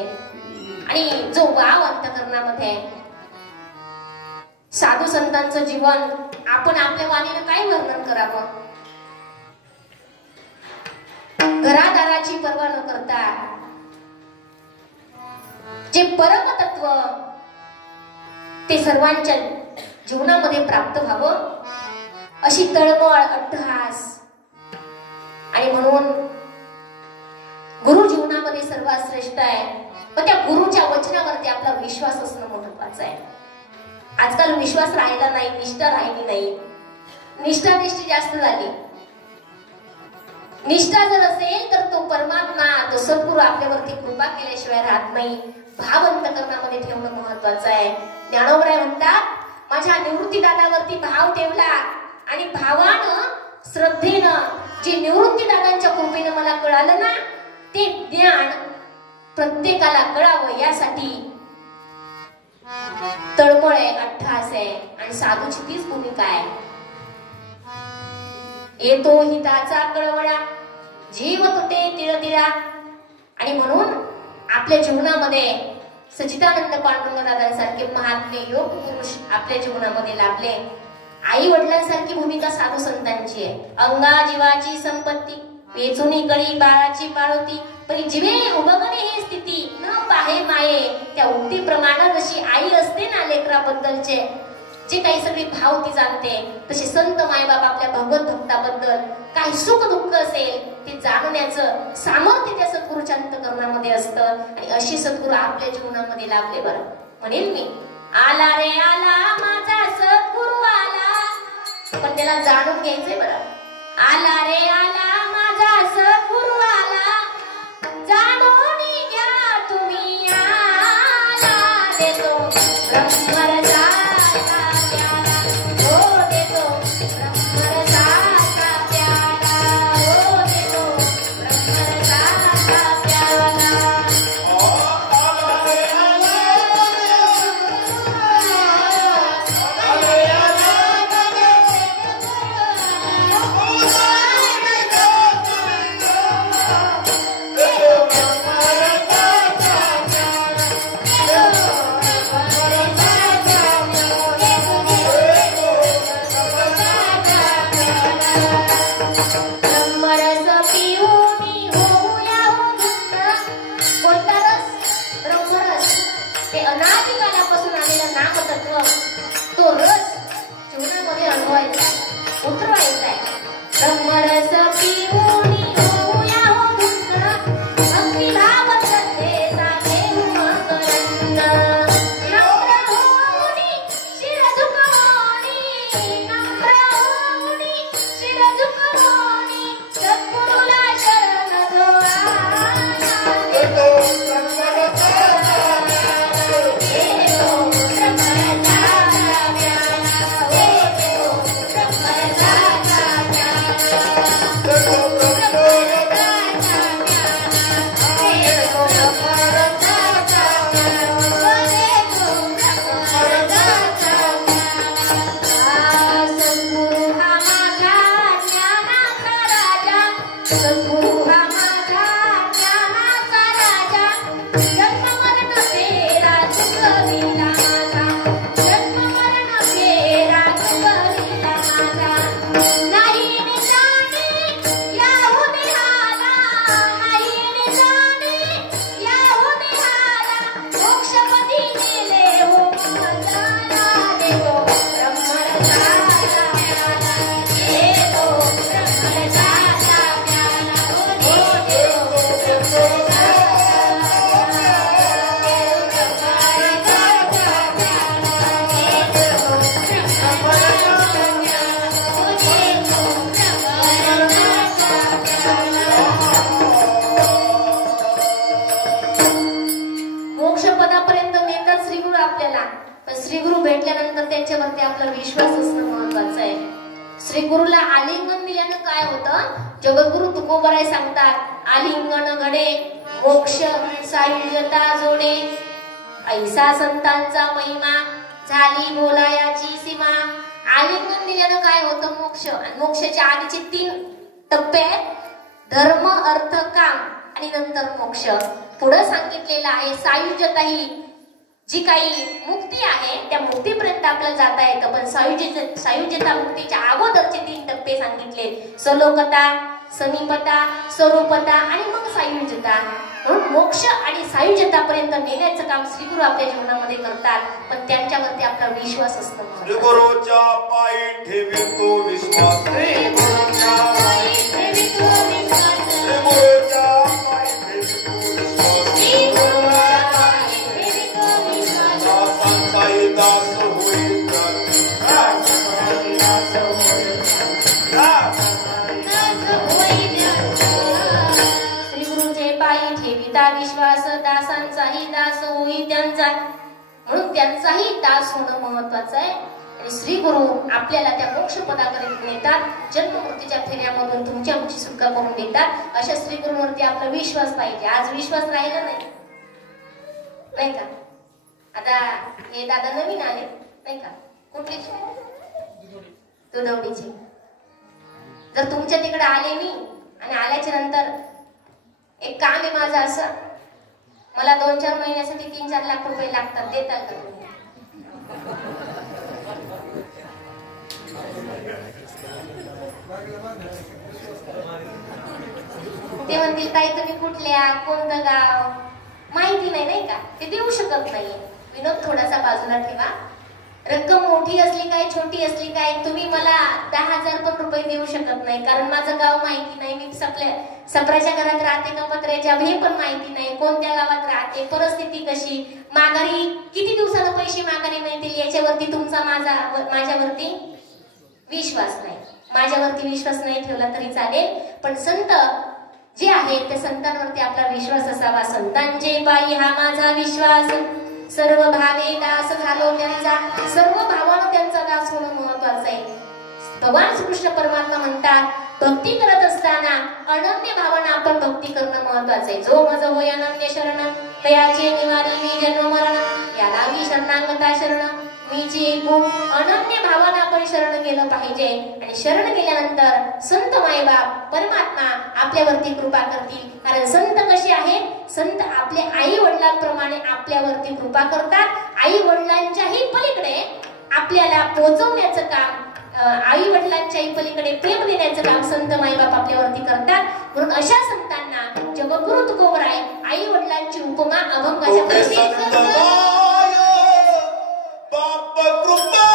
आणि जो वाव अंतकरणामध्ये साधू संतांचं जीवन आपण आपल्या वाणीनं काय वर्णन करावं? घरादाराची पर्वा न करता जे परमतत्व ते सर्वांच्या जीवनामध्ये प्राप्त व्हावं अशी तळमळ, अट्टहास, आणि म्हणून गुरु जीवनामध्ये सर्वात श्रेष्ठ आहे. पण त्या गुरुच्या वचनावरती आपला विश्वास असणं महत्वाचं आहे. आजकाल विश्वास राहिला नाही, निष्ठा राहिली नाही, निष्ठानिष्ठी जास्त झाली. निष्ठा जर असेल तर तो परमात्मा, तो सद्गुरू आपल्यावरती कृपा केल्याशिवाय राहत नाही. भाव अंतकरणामध्ये ठेवणं महत्वाचं आहे. ज्ञानोबराय म्हणतात, माझ्या निवृत्ती दादावरती भाव ठेवला आणि भावानं, श्रद्धेनं जे निवृत्ती दादांच्या कृपेनं मला कळालं ना, ते ज्ञान प्रत्येकाला कळावं यासाठी तळमळ आहे, अट्टहास आहे. आणि साधूची तीच भूमिका आहे. येतो हिताचा कळवळा, जीव तुटे तिळतिळा. आणि म्हणून आपल्या जीवनामध्ये सच्चिदानंद पांडुरंग दादांसारखे महात्मे योग पुरुष आपल्या जीवनामध्ये लाभले. आई वडिलांसारखी भूमिका साधू संतांची आहे. अंगा जीवाची संपत्ती वेचुनी कळी बाळाची पाळोती, परी जीवे उभगणे हे स्थिती न पाहे माये. त्या उक्ती प्रमाणे जशी आई असते ना लेकराबद्दलचे जे काही सगळे भाव ती जाणते, तसे संत मायबाप आपल्या भगवत भक्ताबद्दल काही सुख दुःख असेल ते जाणण्याचं सामर्थ्य त्या सद्गुरूच्या अंतकरणामध्ये असतं. आणि अशी सद्गुरू आपल्या जीवनामध्ये लाभले. बरं म्हणेल मी, आला रे आला माझा सद्गुरू आला, पण त्याला जाणून घ्यायचंय. बरं, आला रे आला माझा सद्गुरू आला, जाणून घ्या तुम्ही. आला देतो ब्रह्मरसा जगद्गुरु तुकोबराय सांगतात, आलिंगन घडे मोक्ष सायुज्यता जोडे. ऐसा संतांचा महिमा झाली बोलायाची सीमा. आलिंगन दिल्यानं काय होतं? मोक्ष. मोक्षाच्या आधीचे 3 टप्पे आहेत, धर्म अर्थ काम आणि नंतर मोक्ष. पुढे सांगितलेलं आहे सायुज्यता ही जी काही मुक्ती आहे त्या मुक्तीपर्यंत आपल्याला जाता येतं, पण सायुज्यता मुक्तीच्या अगोदरचे 3 टप्पे सांगितले: सलोकता, समीपता, स्वरूपता आणि मग सायुज्यता. म्हणून मोक्ष आणि सायुज्यतापर्यंत नेण्याचं काम श्री गुरु आपल्या जीवनामध्ये करतात, पण त्यांच्यावरती आपला विश्वास असतो. श्री गुरुच्या पायी ठेवितो विश्वास, श्री गुरुच्या पायी ठेवितो विश्वास, श्री गुरुच्या पायी ठेवितो विश्वास, श्री गुरुच्या पायी ठेवितो विश्वास. दासांचाही दास होईल, दासांचाही दास होईल, श्री गुरुचे पायी ठेविता विश्वास, दासांचाही दास होई त्यांचा. म्हणून त्यांचाही दास होणं महत्वाचं आहे. आणि श्री गुरु आपल्याला त्या मोक्ष पदाकडे नेतात, जन्म मृत्यूच्या फेऱ्यामधून तुमची आमची सुटका करून देतात. अशा श्री गुरुवरती आपला विश्वास पाहिजे. आज विश्वास राहिला नाही का? आता हे दादा नवीन आले नाही का? कुठले? दुधवडीचे. जर तुमच्या तिकडे आले मी आणि आल्याच्या नंतर एक काम आहे माझं असं, मला 2-4 महिन्यासाठी 3-4 लाख रुपये लागतात, देताल का तुम्ही? ते म्हणतील ताई तुम्ही कुठल्या, कोणतं गाव माहिती नाही का? ते देऊ शकत नाही. विनोद थोडासा बाजूला ठेवा. रक्कम मोठी असली काय छोटी असली काय, तुम्ही मला 10,000 पण रुपये देऊ शकत नाही, कारण माझं गाव माहिती नाही. मी सपऱ्याच्या घरात राहते का पत्र्याच्या हे पण माहिती नाही, कोणत्या गावात राहते, परिस्थिती कशी, माघारी किती दिवसाला पैसे माघारी मिळतील याच्यावरती तुमचा माझ्यावरती विश्वास नाही. माझ्यावरती विश्वास नाही ठेवला तरी चालेल, पण संत जे आहेत त्या संतांवरती आपला विश्वास असावा. संतांचे पायी हा माझा विश्वास, सर्व भावे दास झालो त्यांचा. सर्व भावानं त्यांचा दास होणं महत्वाचं आहे. भगवान श्रीकृष्ण परमात्मा म्हणतात, भक्ती करत असताना अनन्य भावानं आपण भक्ती करणं महत्वाचं आहे. जो मज होय अनन्य शरण, तयाचे निवारी मी जन्म मरण, याला मी शरणागता शरण मीची एकूण. अनन्य भावानं आपण शरण गेलं पाहिजे. आणि शरण गेल्यानंतर संत मायबाप परमात्मा आपल्यावरती कृपा करतील. कारण संत कसे आहेत? संत आपले आई वडिलांप्रमाणे आपल्यावरती कृपा करतात. आई वडिलांच्याही पलीकडे आपल्याला पोहोचवण्याचं काम, आई वडिलांच्याही पलीकडे प्रेम देण्याचं काम संत मायबाप आपल्यावरती करतात. म्हणून अशा संतांना जगद्गुरु तुकोबराय आई वडिलांची उपमा अभंगाच्या बाप कृपा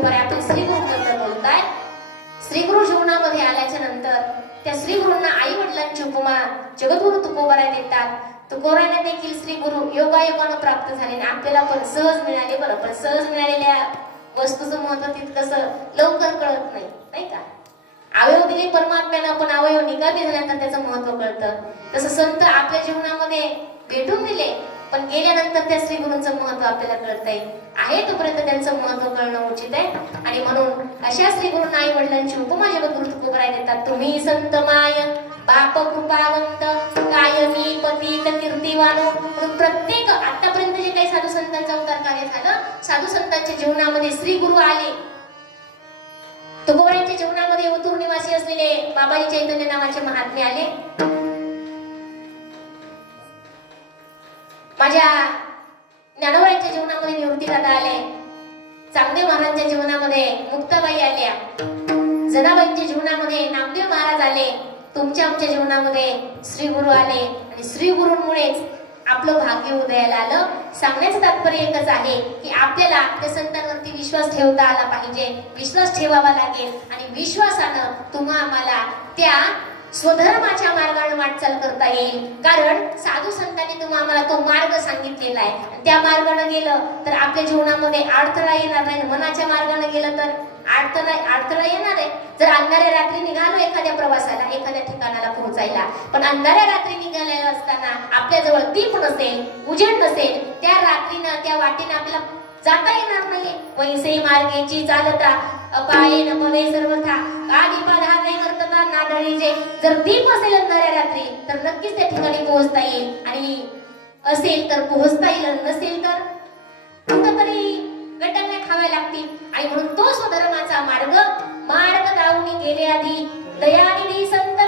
तुकोबाराय आपल्या श्रीगुरूबद्दल बोलतायत. श्रीगुरु जीवनामध्ये आल्याच्या नंतर त्या श्रीगुरूंना आई वडिलांची उपमा जगद्गुरु तुकोबाराय देतात. तुकोबारायांना देखील श्रीगुरु योगायोगानं प्राप्त झाले आणि आपल्याला पण सहज मिळाले. बरं, पण सहज मिळालेल्या वस्तूचं महत्व तितकंसं लवकर कळत नाही, नाही का? अवयव दिले परमात्म्यानं, पण अवयव निकामी झाल्यानंतर त्याचं महत्व कळतं. तसं संत आपल्या जीवनामध्ये भेटून दिले, पण गेल्यानंतर त्या श्रीगुरूंचं महत्व आपल्याला कळतंय. आहे तोपर्यंत त्यांचं महत्व कळणं उचित आहे. आणि म्हणून अशा श्रीगुरूंना आई वडिलांची उपमा जगद्गुरु तुकोबाराय देतात. तुम्ही संत माय बाप कृपावंत कायमी पतित कीर्तिवानो. म्हणून प्रत्येक आतापर्यंत जे काही साधू संतांचा उद्धार कार्य झालं, साधू संतांच्या जीवनामध्ये श्रीगुरु आले. तुकोबारायांच्या जीवनामध्ये ओतूर निवासी असलेले बाबाजी चैतन्य नावाचे महात्मे आले. माझ्या ज्ञानोबाईंच्या जीवनामध्ये निवृत्तीदादा आले. चांगदेव महाराजांच्या जीवनामध्ये मुक्ताबाई आल्या. जनाबाईंच्या जीवनामध्ये नामदेव महाराज आले. तुमच्या आमच्या जीवनामध्ये श्रीगुरु आले आणि श्रीगुरूंमुळेच आपलं भाग्य उदयाला आलं. सांगण्याचं तात्पर्य एकच आहे की आपल्याला त्या संतांवरती विश्वास ठेवता आला पाहिजे, विश्वास ठेवावा लागेल आणि विश्वासानं तुम्हा आम्हाला त्या स्वधर्माच्या मार्गाने वाटचाल करता येईल. कारण साधू संतांनी तुम्हा आम्हाला तो मार्ग सांगितलेला आहे. त्या मार्गाने गेलं तर आपल्या जीवनामध्ये अडथळा येणार नाही. मनाच्या मार्गाने गेलं तर अडथळा येणार आहे. जर अंधाऱ्या रात्री निघालो एखाद्या प्रवासाला, एखाद्या ठिकाणाला पोहोचायला, पण अंधाऱ्या रात्री निघालेला असताना आपल्याजवळ दीप नसेल, उजेड नसेल, त्या रात्रीनं त्या वाटेनं आपल्याला जाता येणार नाही. वैसे मार्गेची चालता पाये नमवे सर्वथा आदिपाधार नाही करता नादळीचे. जर दीप असेल अंधाऱ्या रात्री तर नक्कीच त्या ठिकाणी पोहोचता येईल. आणि असेल तर पोहोचता येईल, नसेल तर कुठंतरी गटांना खाव्या लागतील. आणि म्हणून तो स्वधर्माचा मार्ग दावून गेले आधी दयानिधी संत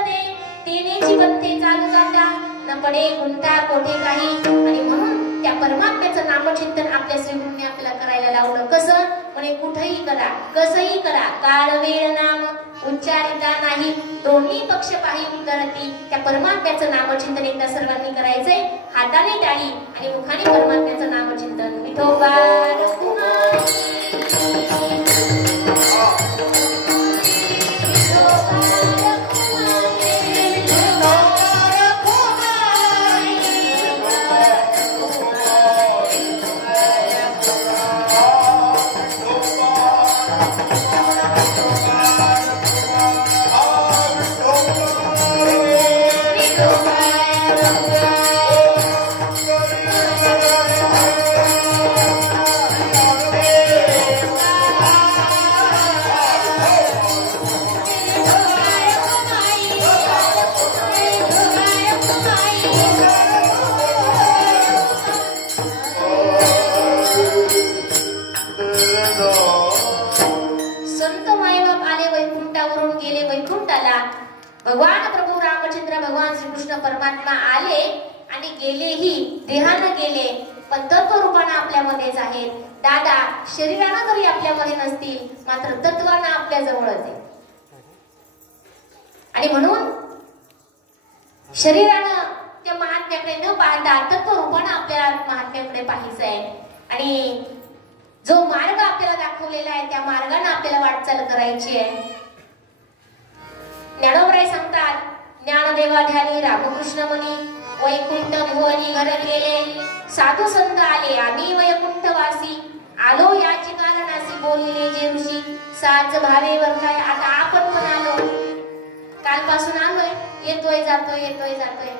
तेनेची बनते चालू जाता न पडे गुंता कोठे काही. आणि म्हणून त्या परमात्म्याचं नामचिंतन आपल्या श्रीगुरूंनी आपल्याला करायला लावलं. कसं म्हणे? कुठेही करा, कसंही करा, काळ वेळ नाम उच्चारिता नाही, दोन्ही पक्ष पाही उतरती. त्या परमात्म्याचं नामचिंतन एकदा सर्वांनी करायचंय. हाताने टाळी आणि मुखाने परमात्म्याचं नामचिंतन. विठोबा रघुनाथ भगवान प्रभू रामचंद्र भगवान श्रीकृष्ण परमात्मा आले आणि गेलेही, देहानं गेले, पण तत्वरूपानं आपल्यामध्येच आहेत. दादा शरीरानं जरी आपल्यामध्ये नसतील, मात्र तत्वानं आपल्या जवळच आहे. आणि म्हणून शरीरानं त्या महात्म्याकडे न पाहता तत्वरूपानं आपल्या महात्म्याकडे पाहायचं आहे. आणि जो मार्ग आपल्याला दाखवलेला आहे त्या मार्गाने आपल्याला वाटचाल करायची आहे. ज्ञानोबराय सांगतात, ज्ञानदेवा ध्यानी रामकृष्ण मनी वैकुंठ भुवनी घर गेले, साधू संत आले आम्ही वैकुंठवासी, आलो याची कारणासी बोलिले जे ऋषी, साज भावे वरखाय. आता आपण पण आलो, कालपासून आलोय, येतोय जातोय येतोय जातोय.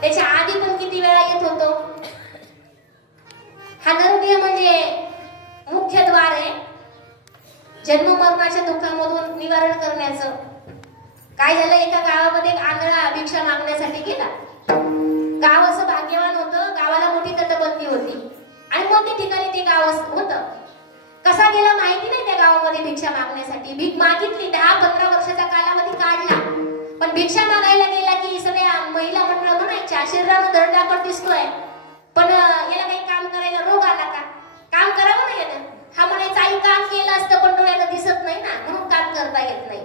त्याच्या आधी पण किती वेळा येत होतो. हा नरदेह म्हणजे मुख्य द्वार आहे जन्म मरणाच्या दुःखामधून निवारण करण्याचं. काय झालं, एका गावामध्ये एक आंधळा भिक्षा मागण्यासाठी गेला. गाव असं भाग्यवान होतं, गावाला मोठी तटबंदी होती आणि मोठ्या ठिकाणी ते गाव होतं. कसा गेला माहिती नाही. त्या गावामध्ये भिक्षा मागण्यासाठी भीक मागितली, 10-15 वर्षाचा कालावधी काढला. पण भिक्षा मागायला गेला की सगळ्या महिला मंडळ म्हणायच्या, शरीरानं दंडापट दिसतोय, पण याला काही काम करायला रोग आला का? काम करावं नाही यानं. हा म्हणायचा, आई काम केलं असतं पण डोळ्याला दिसत नाही ना, म्हणून काम करता येत नाही.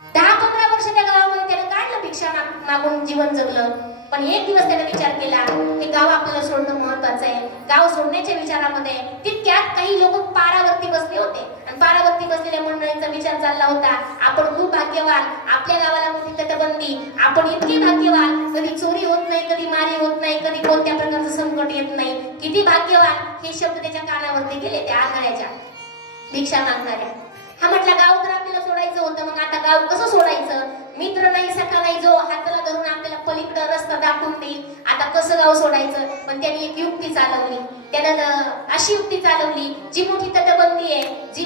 10-15 वर्ष त्या गावामध्ये त्यानं काढलं, भिक्षा मागून जीवन जगलं. पण एक दिवस त्याने विचार केला की गाव आपल्याला सोडणं महत्वाचं आहे. गाव सोडण्याच्या विचारामध्ये तितक्यात काही लोक पारावरती बसले होते आणि पारावरती बसले चालला होता. आपण खूप भाग्यवान, आपल्या गावाला मोठी तटबंदी, आपण इतके भाग्यवान, कधी चोरी होत नाही, कधी मारी होत नाही, कधी कोणत्या प्रकारचं संकट येत नाही. किती भाग्यवान. हे शब्द त्याच्या कानावरती गेले त्या आघाड्याच्या भिक्षा मागणाऱ्या. हा म्हटला गाव तर आपल्याला सोडायचं होतं, मग आता गाव कसं सोडायचं? मित्र नाही, सखा नाही, जो हाताला धरून आपल्याला पलीकडे रस्ता दाखवून देईल, आता कसं गाव सोडायचं? पण त्याने एक युक्ती चालवली. त्यानं अशी युक्ती चालवली, जी मोठी तटबंदी आहे, जी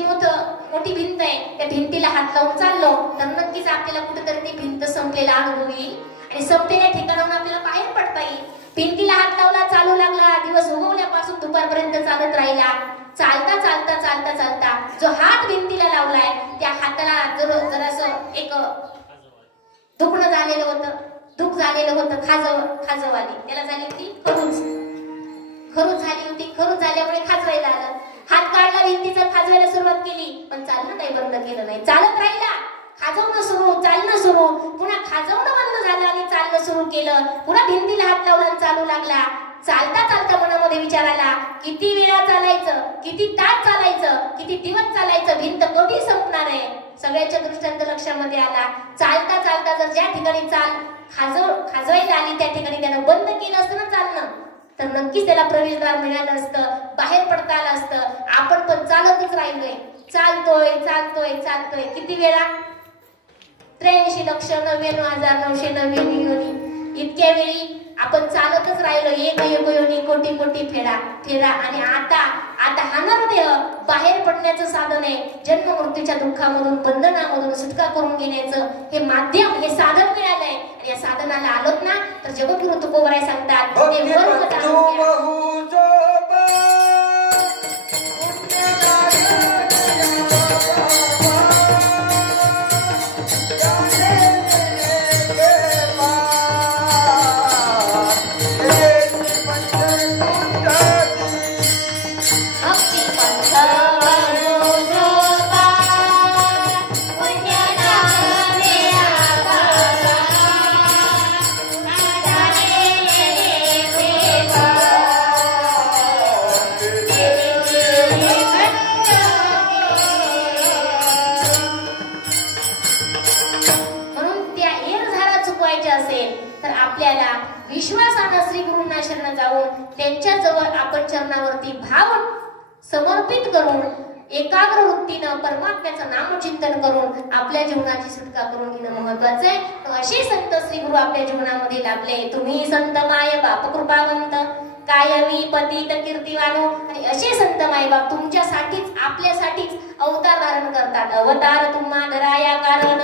मोठी भिंत आहे, त्या भिंतीला हात लावून चाललो तर नक्कीच आपल्याला कुठेतरी ती भिंत संपलेला अनुभव येईल आणि संपलेल्या ठिकाणाहून आपल्याला बाहेर पडता येईल. भिंतीला हात लावला, चालू लागला. दिवस उगवल्यापासून दुपारपर्यंत चालत राहिला. चालता चालता चालता चालता जो हात भिंतीला लावलाय त्या हाताला जरासं एक दुखणं झालेलं होतं, दुःख झालेलं होतं. खाजव आली, त्याला झाली होती खरूच झाली होती. खरूच झाल्यामुळे खाजवायला आलं. हात काढला, भिंतीचा खाजवायला सुरुवात केली, पण चालणं काही बंद केलं नाही. चालत राहिला. खाजवणं सुरू, चालणं सुरू, पुन्हा खाजवणं बंद झालं आणि चालणं सुरू केलं. पुन्हा भिंतीला हात लावला आणि चालू लागला. चालता चालता मनामध्ये विचार आला, किती वेळा चालायचं, किती तास चालायचं, किती दिवस चालायचं, भिंत कधी संपणार आहे? सगळ्यांच्या दृष्टांत लक्षामध्ये आला. चालता चालता जर ज्या ठिकाणी खाजवायला आली त्या ठिकाणी त्यानं बंद केलं असतं ना चालणं, तर नक्कीच त्याला प्रवेशद्वार मिळालं असतं, बाहेर पडता आलं असतं. आपण पण चालतच राहिलोय, चालतोय चालतोय चालतोय. किती वेळा? 83,99,999 इतक्या वेळी आपण चालतच राहिलो. एक योनी कोटी कोटी फेरा आणि आता हा देह बाहेर पडण्याचं साधन आहे. जन्म मृत्यूच्या दुःखामधून, बंधनामधून सुटका करून घेण्याचं हे माध्यम, हे साधन मिळालंय. आणि या साधनाला आलोत ना तर जगद्गुरु तुकोबराय सांगतात ते वर्ग त्यांच्या जवळ आपण चरणावरती भाव समर्पित करून एकाग्र वृत्तीनं परमात्म्याचं नामचिंतन करून आपल्या जीवनाची सुटका करून घेणं महत्वाचं आहे. असे संत श्री गुरु आपल्या जीवनामध्ये लाभले. तुम्ही संत माय बाप कृपावंत, कायमी पतित कीर्तिवानो. आणि असे संत मायबाप तुमच्यासाठीच, आपल्यासाठीच अवतार धारण करतात. अवतार तुम्हा धराया कारण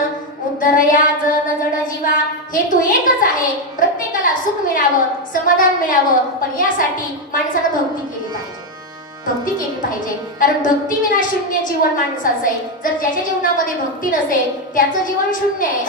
उद्धरया जन जड जीवा. हेतू एकच आहे, प्रत्येकाला सुख मिळावं, समाधान मिळावं. पण यासाठी माणसानं भक्ती केली पाहिजे. कारण भक्ती विना शून्य जीवन माणसाचं आहे. जर ज्याच्या जीवनामध्ये भक्ती नसेल त्याचं जीवन शून्य आहे.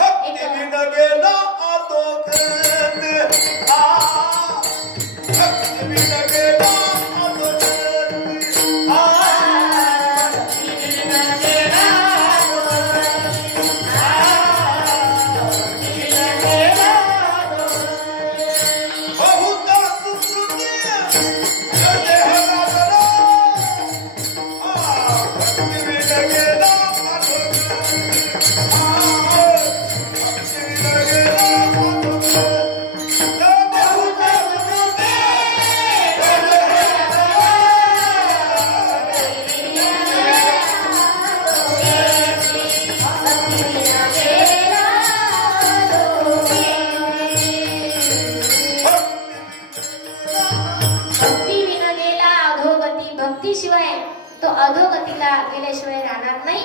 तो अधोगतीला गेल्याशिवाय राहणार नाही.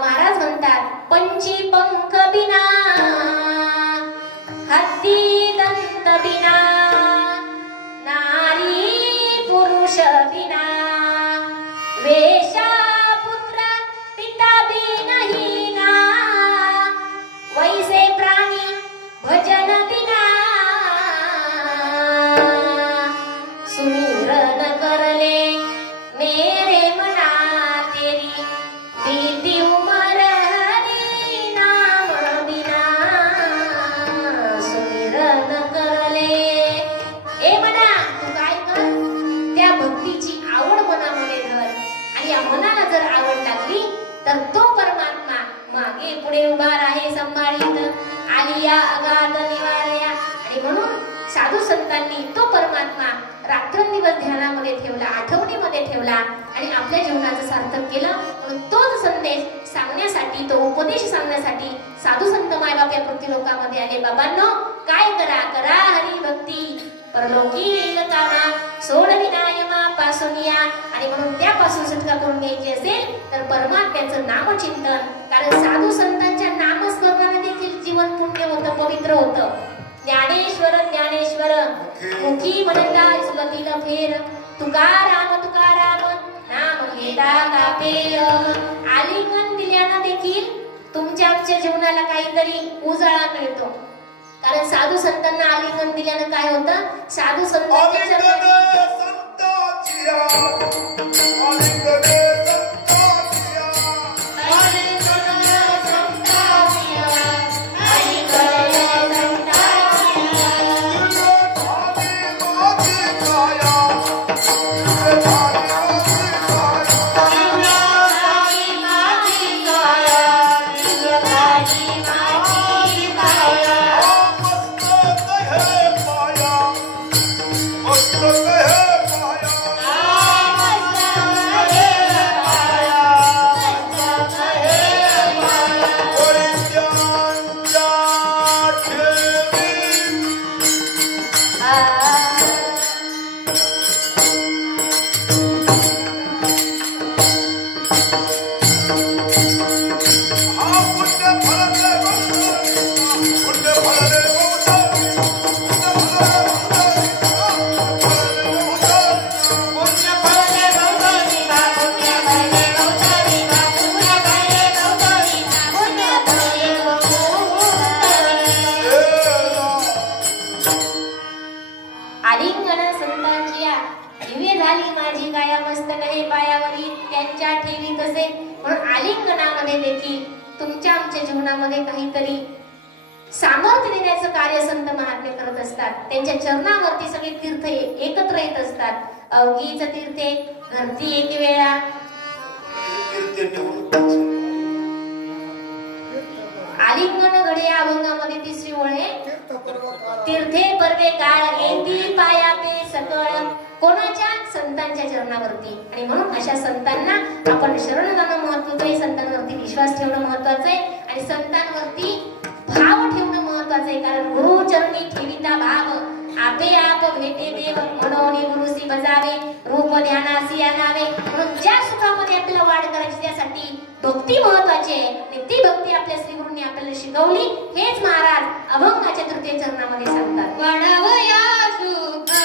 महाराज म्हणतात, पंची पंख बिना, हत्ती दंत बिना, नारी पुरुष बिना, वेशा पुत्र पिता बिनहीना, वैसे प्राणी भजन बिना, सुमिरन करले मेरे मना तेरी, बीती उमर हरी नाम बिना, सुमिरन करले. ए मना, तू काय कर, त्या भक्तीची आवड मनामध्ये धर आणि या मनाला जर आवड लागली तर तो परमात्मा मागे पुढे उभा राहे संभाळीत आलिया अगाध निवारया. आणि म्हणून साधू संतांनी तो परमात्मा रात्रंदिवस ध्यानामध्ये ठेवला, आठवणीमध्ये ठेवला आणि आपल्या जीवनाचं सार्थक केलं. म्हणून तोच संदेश सांगण्यासाठी, तो उपदेश सांगण्यासाठी साधू संत मायबाप या पृथ्वी लोकामध्ये आले. बाबांनो, काय करा करा हरी भक्ती परलोकी येईल कामा सोड विनायमा पासून या. आणि म्हणून त्यापासून सुटका करून घ्यायची असेल तर परमात्म्याचं नामचिंतन. कारण साधू संतांच्या नामस्मरणाने देखील जीवन पुण्य होतं, पवित्र होतं. ज्ञानेश्वर ज्ञानेश्वर मुखी म्हणता सुगतीला फेर तुकाराम तुकाराम नाम घेता कापेय. आलिंगन दिल्यानं देखील तुमच्या आमच्या जीवनाला काहीतरी उजाळा मिळतो. कारण साधू संतांना आलिंगन दिल्यानं काय होतं? साधू संतांच्या काहीतरी सामर्थ्य देण्याचं कार्य संत महात्मे करत असतात. त्यांच्या चरणावरती सगळे तीर्थ एकत्र येत असतात. अवघीच तीर्थे घरती एक वेळा आलिंगन घडे या अभंगामध्ये तिसरी ओळ आहे. तीर्थे परवे काळ येती पाया पे सकळ. कोणाच्या? संतांच्या चरणावरती. आणि म्हणून अशा संतांना आपण शरण जाणं महत्वाचं आहे, संतांवरती विश्वास ठेवणं महत्वाचं आहे आणि संतांवरती भाव ठेवणं महत्वाचं आहे. कारण गुरु चरणी ठेविता भाव आपे आप भेटे देव म्हणून गुरुसी बजावे रूप ध्यानासी आणावे. म्हणून ज्या सुखामध्ये आपल्याला वाढ करायची त्यासाठी भक्ती महत्वाची आहे आणि ती भक्ती आपल्या श्री गुरूंनी आपल्याला शिकवली. हेच महाराज अभंगाच्या तृतीय चरणामध्ये सांगतात. वाढवया सुख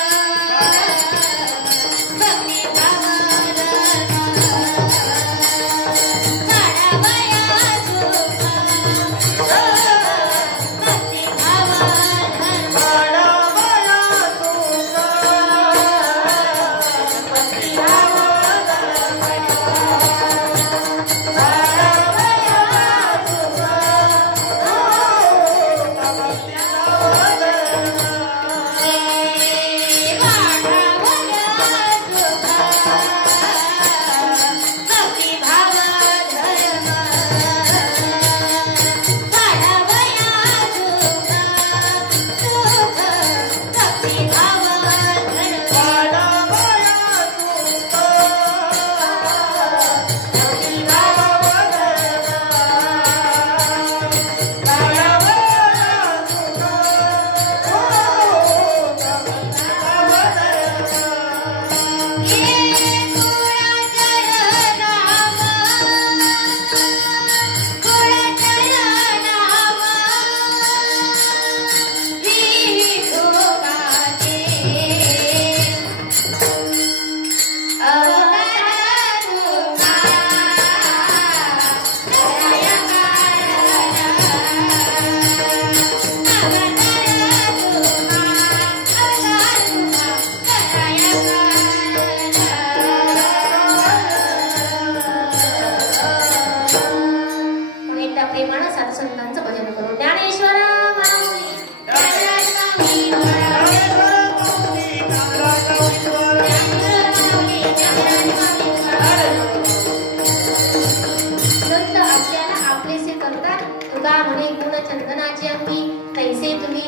संत आपल्याला आपलेसे करतात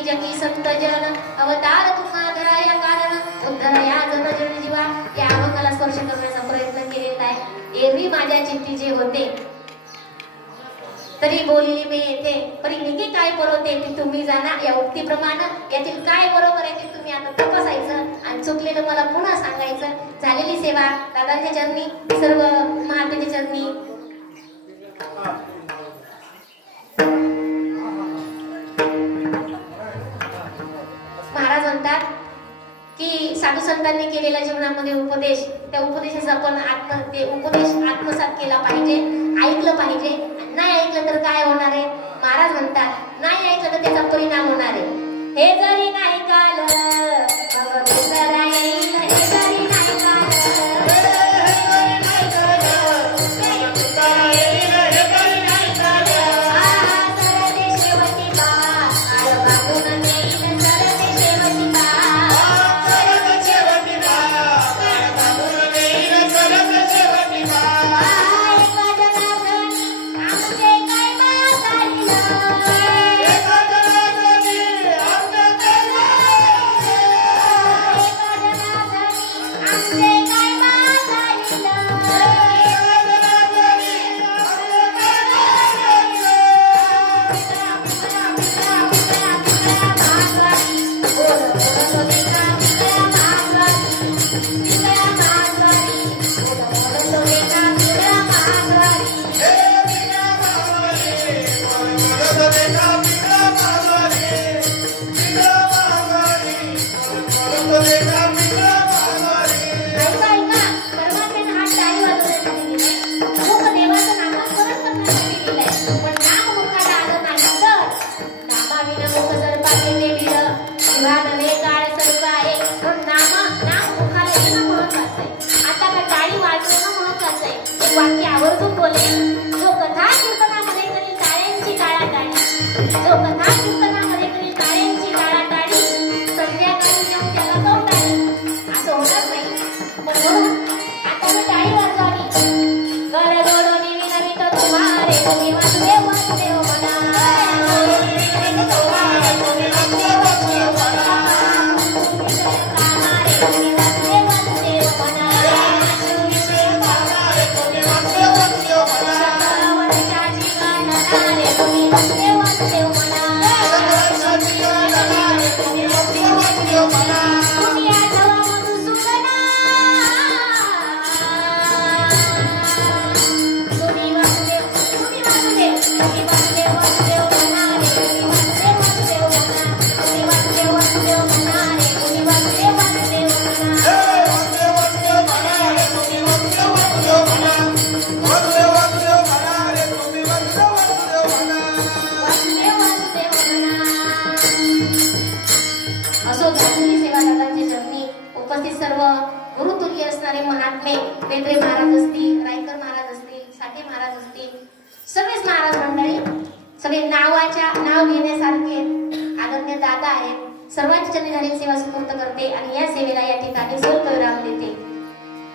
जगी संत जन अवतार तुम्हा धराया कारण उद्धरया जन जन जीवा या अभंगाला स्पर्श करण्याचा प्रयत्न केलेला आहे. एरवी माझ्या चित्ती जे होते तरी बोलली मी येथे परी निघे काय बरोबर ती तुम्ही जाणा. या उक्तीप्रमाणे यातील काय बरोबर आहे ते तुम्ही आता तपासायचं आणि चुकलेलं मला पुन्हा सांगायचं. झालेली सेवा दादांच्या चरणी सर्व महात्म्याच्या चरणी. महाराज म्हणतात की साधू संतांनी केलेल्या जीवनामध्ये उपदेश त्या उपदेशाचा आपण ते उपदेश आत्मसात केला पाहिजे, ऐकलं पाहिजे. नाही ऐकलं तर काय होणार आहे? महाराज म्हणतात नाही ऐकलं तर त्याचा परिणाम होणार आहे. हे जरी नाही काल मग दुसरा येईल. हे जरी नाही काल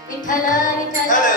विठ्ठल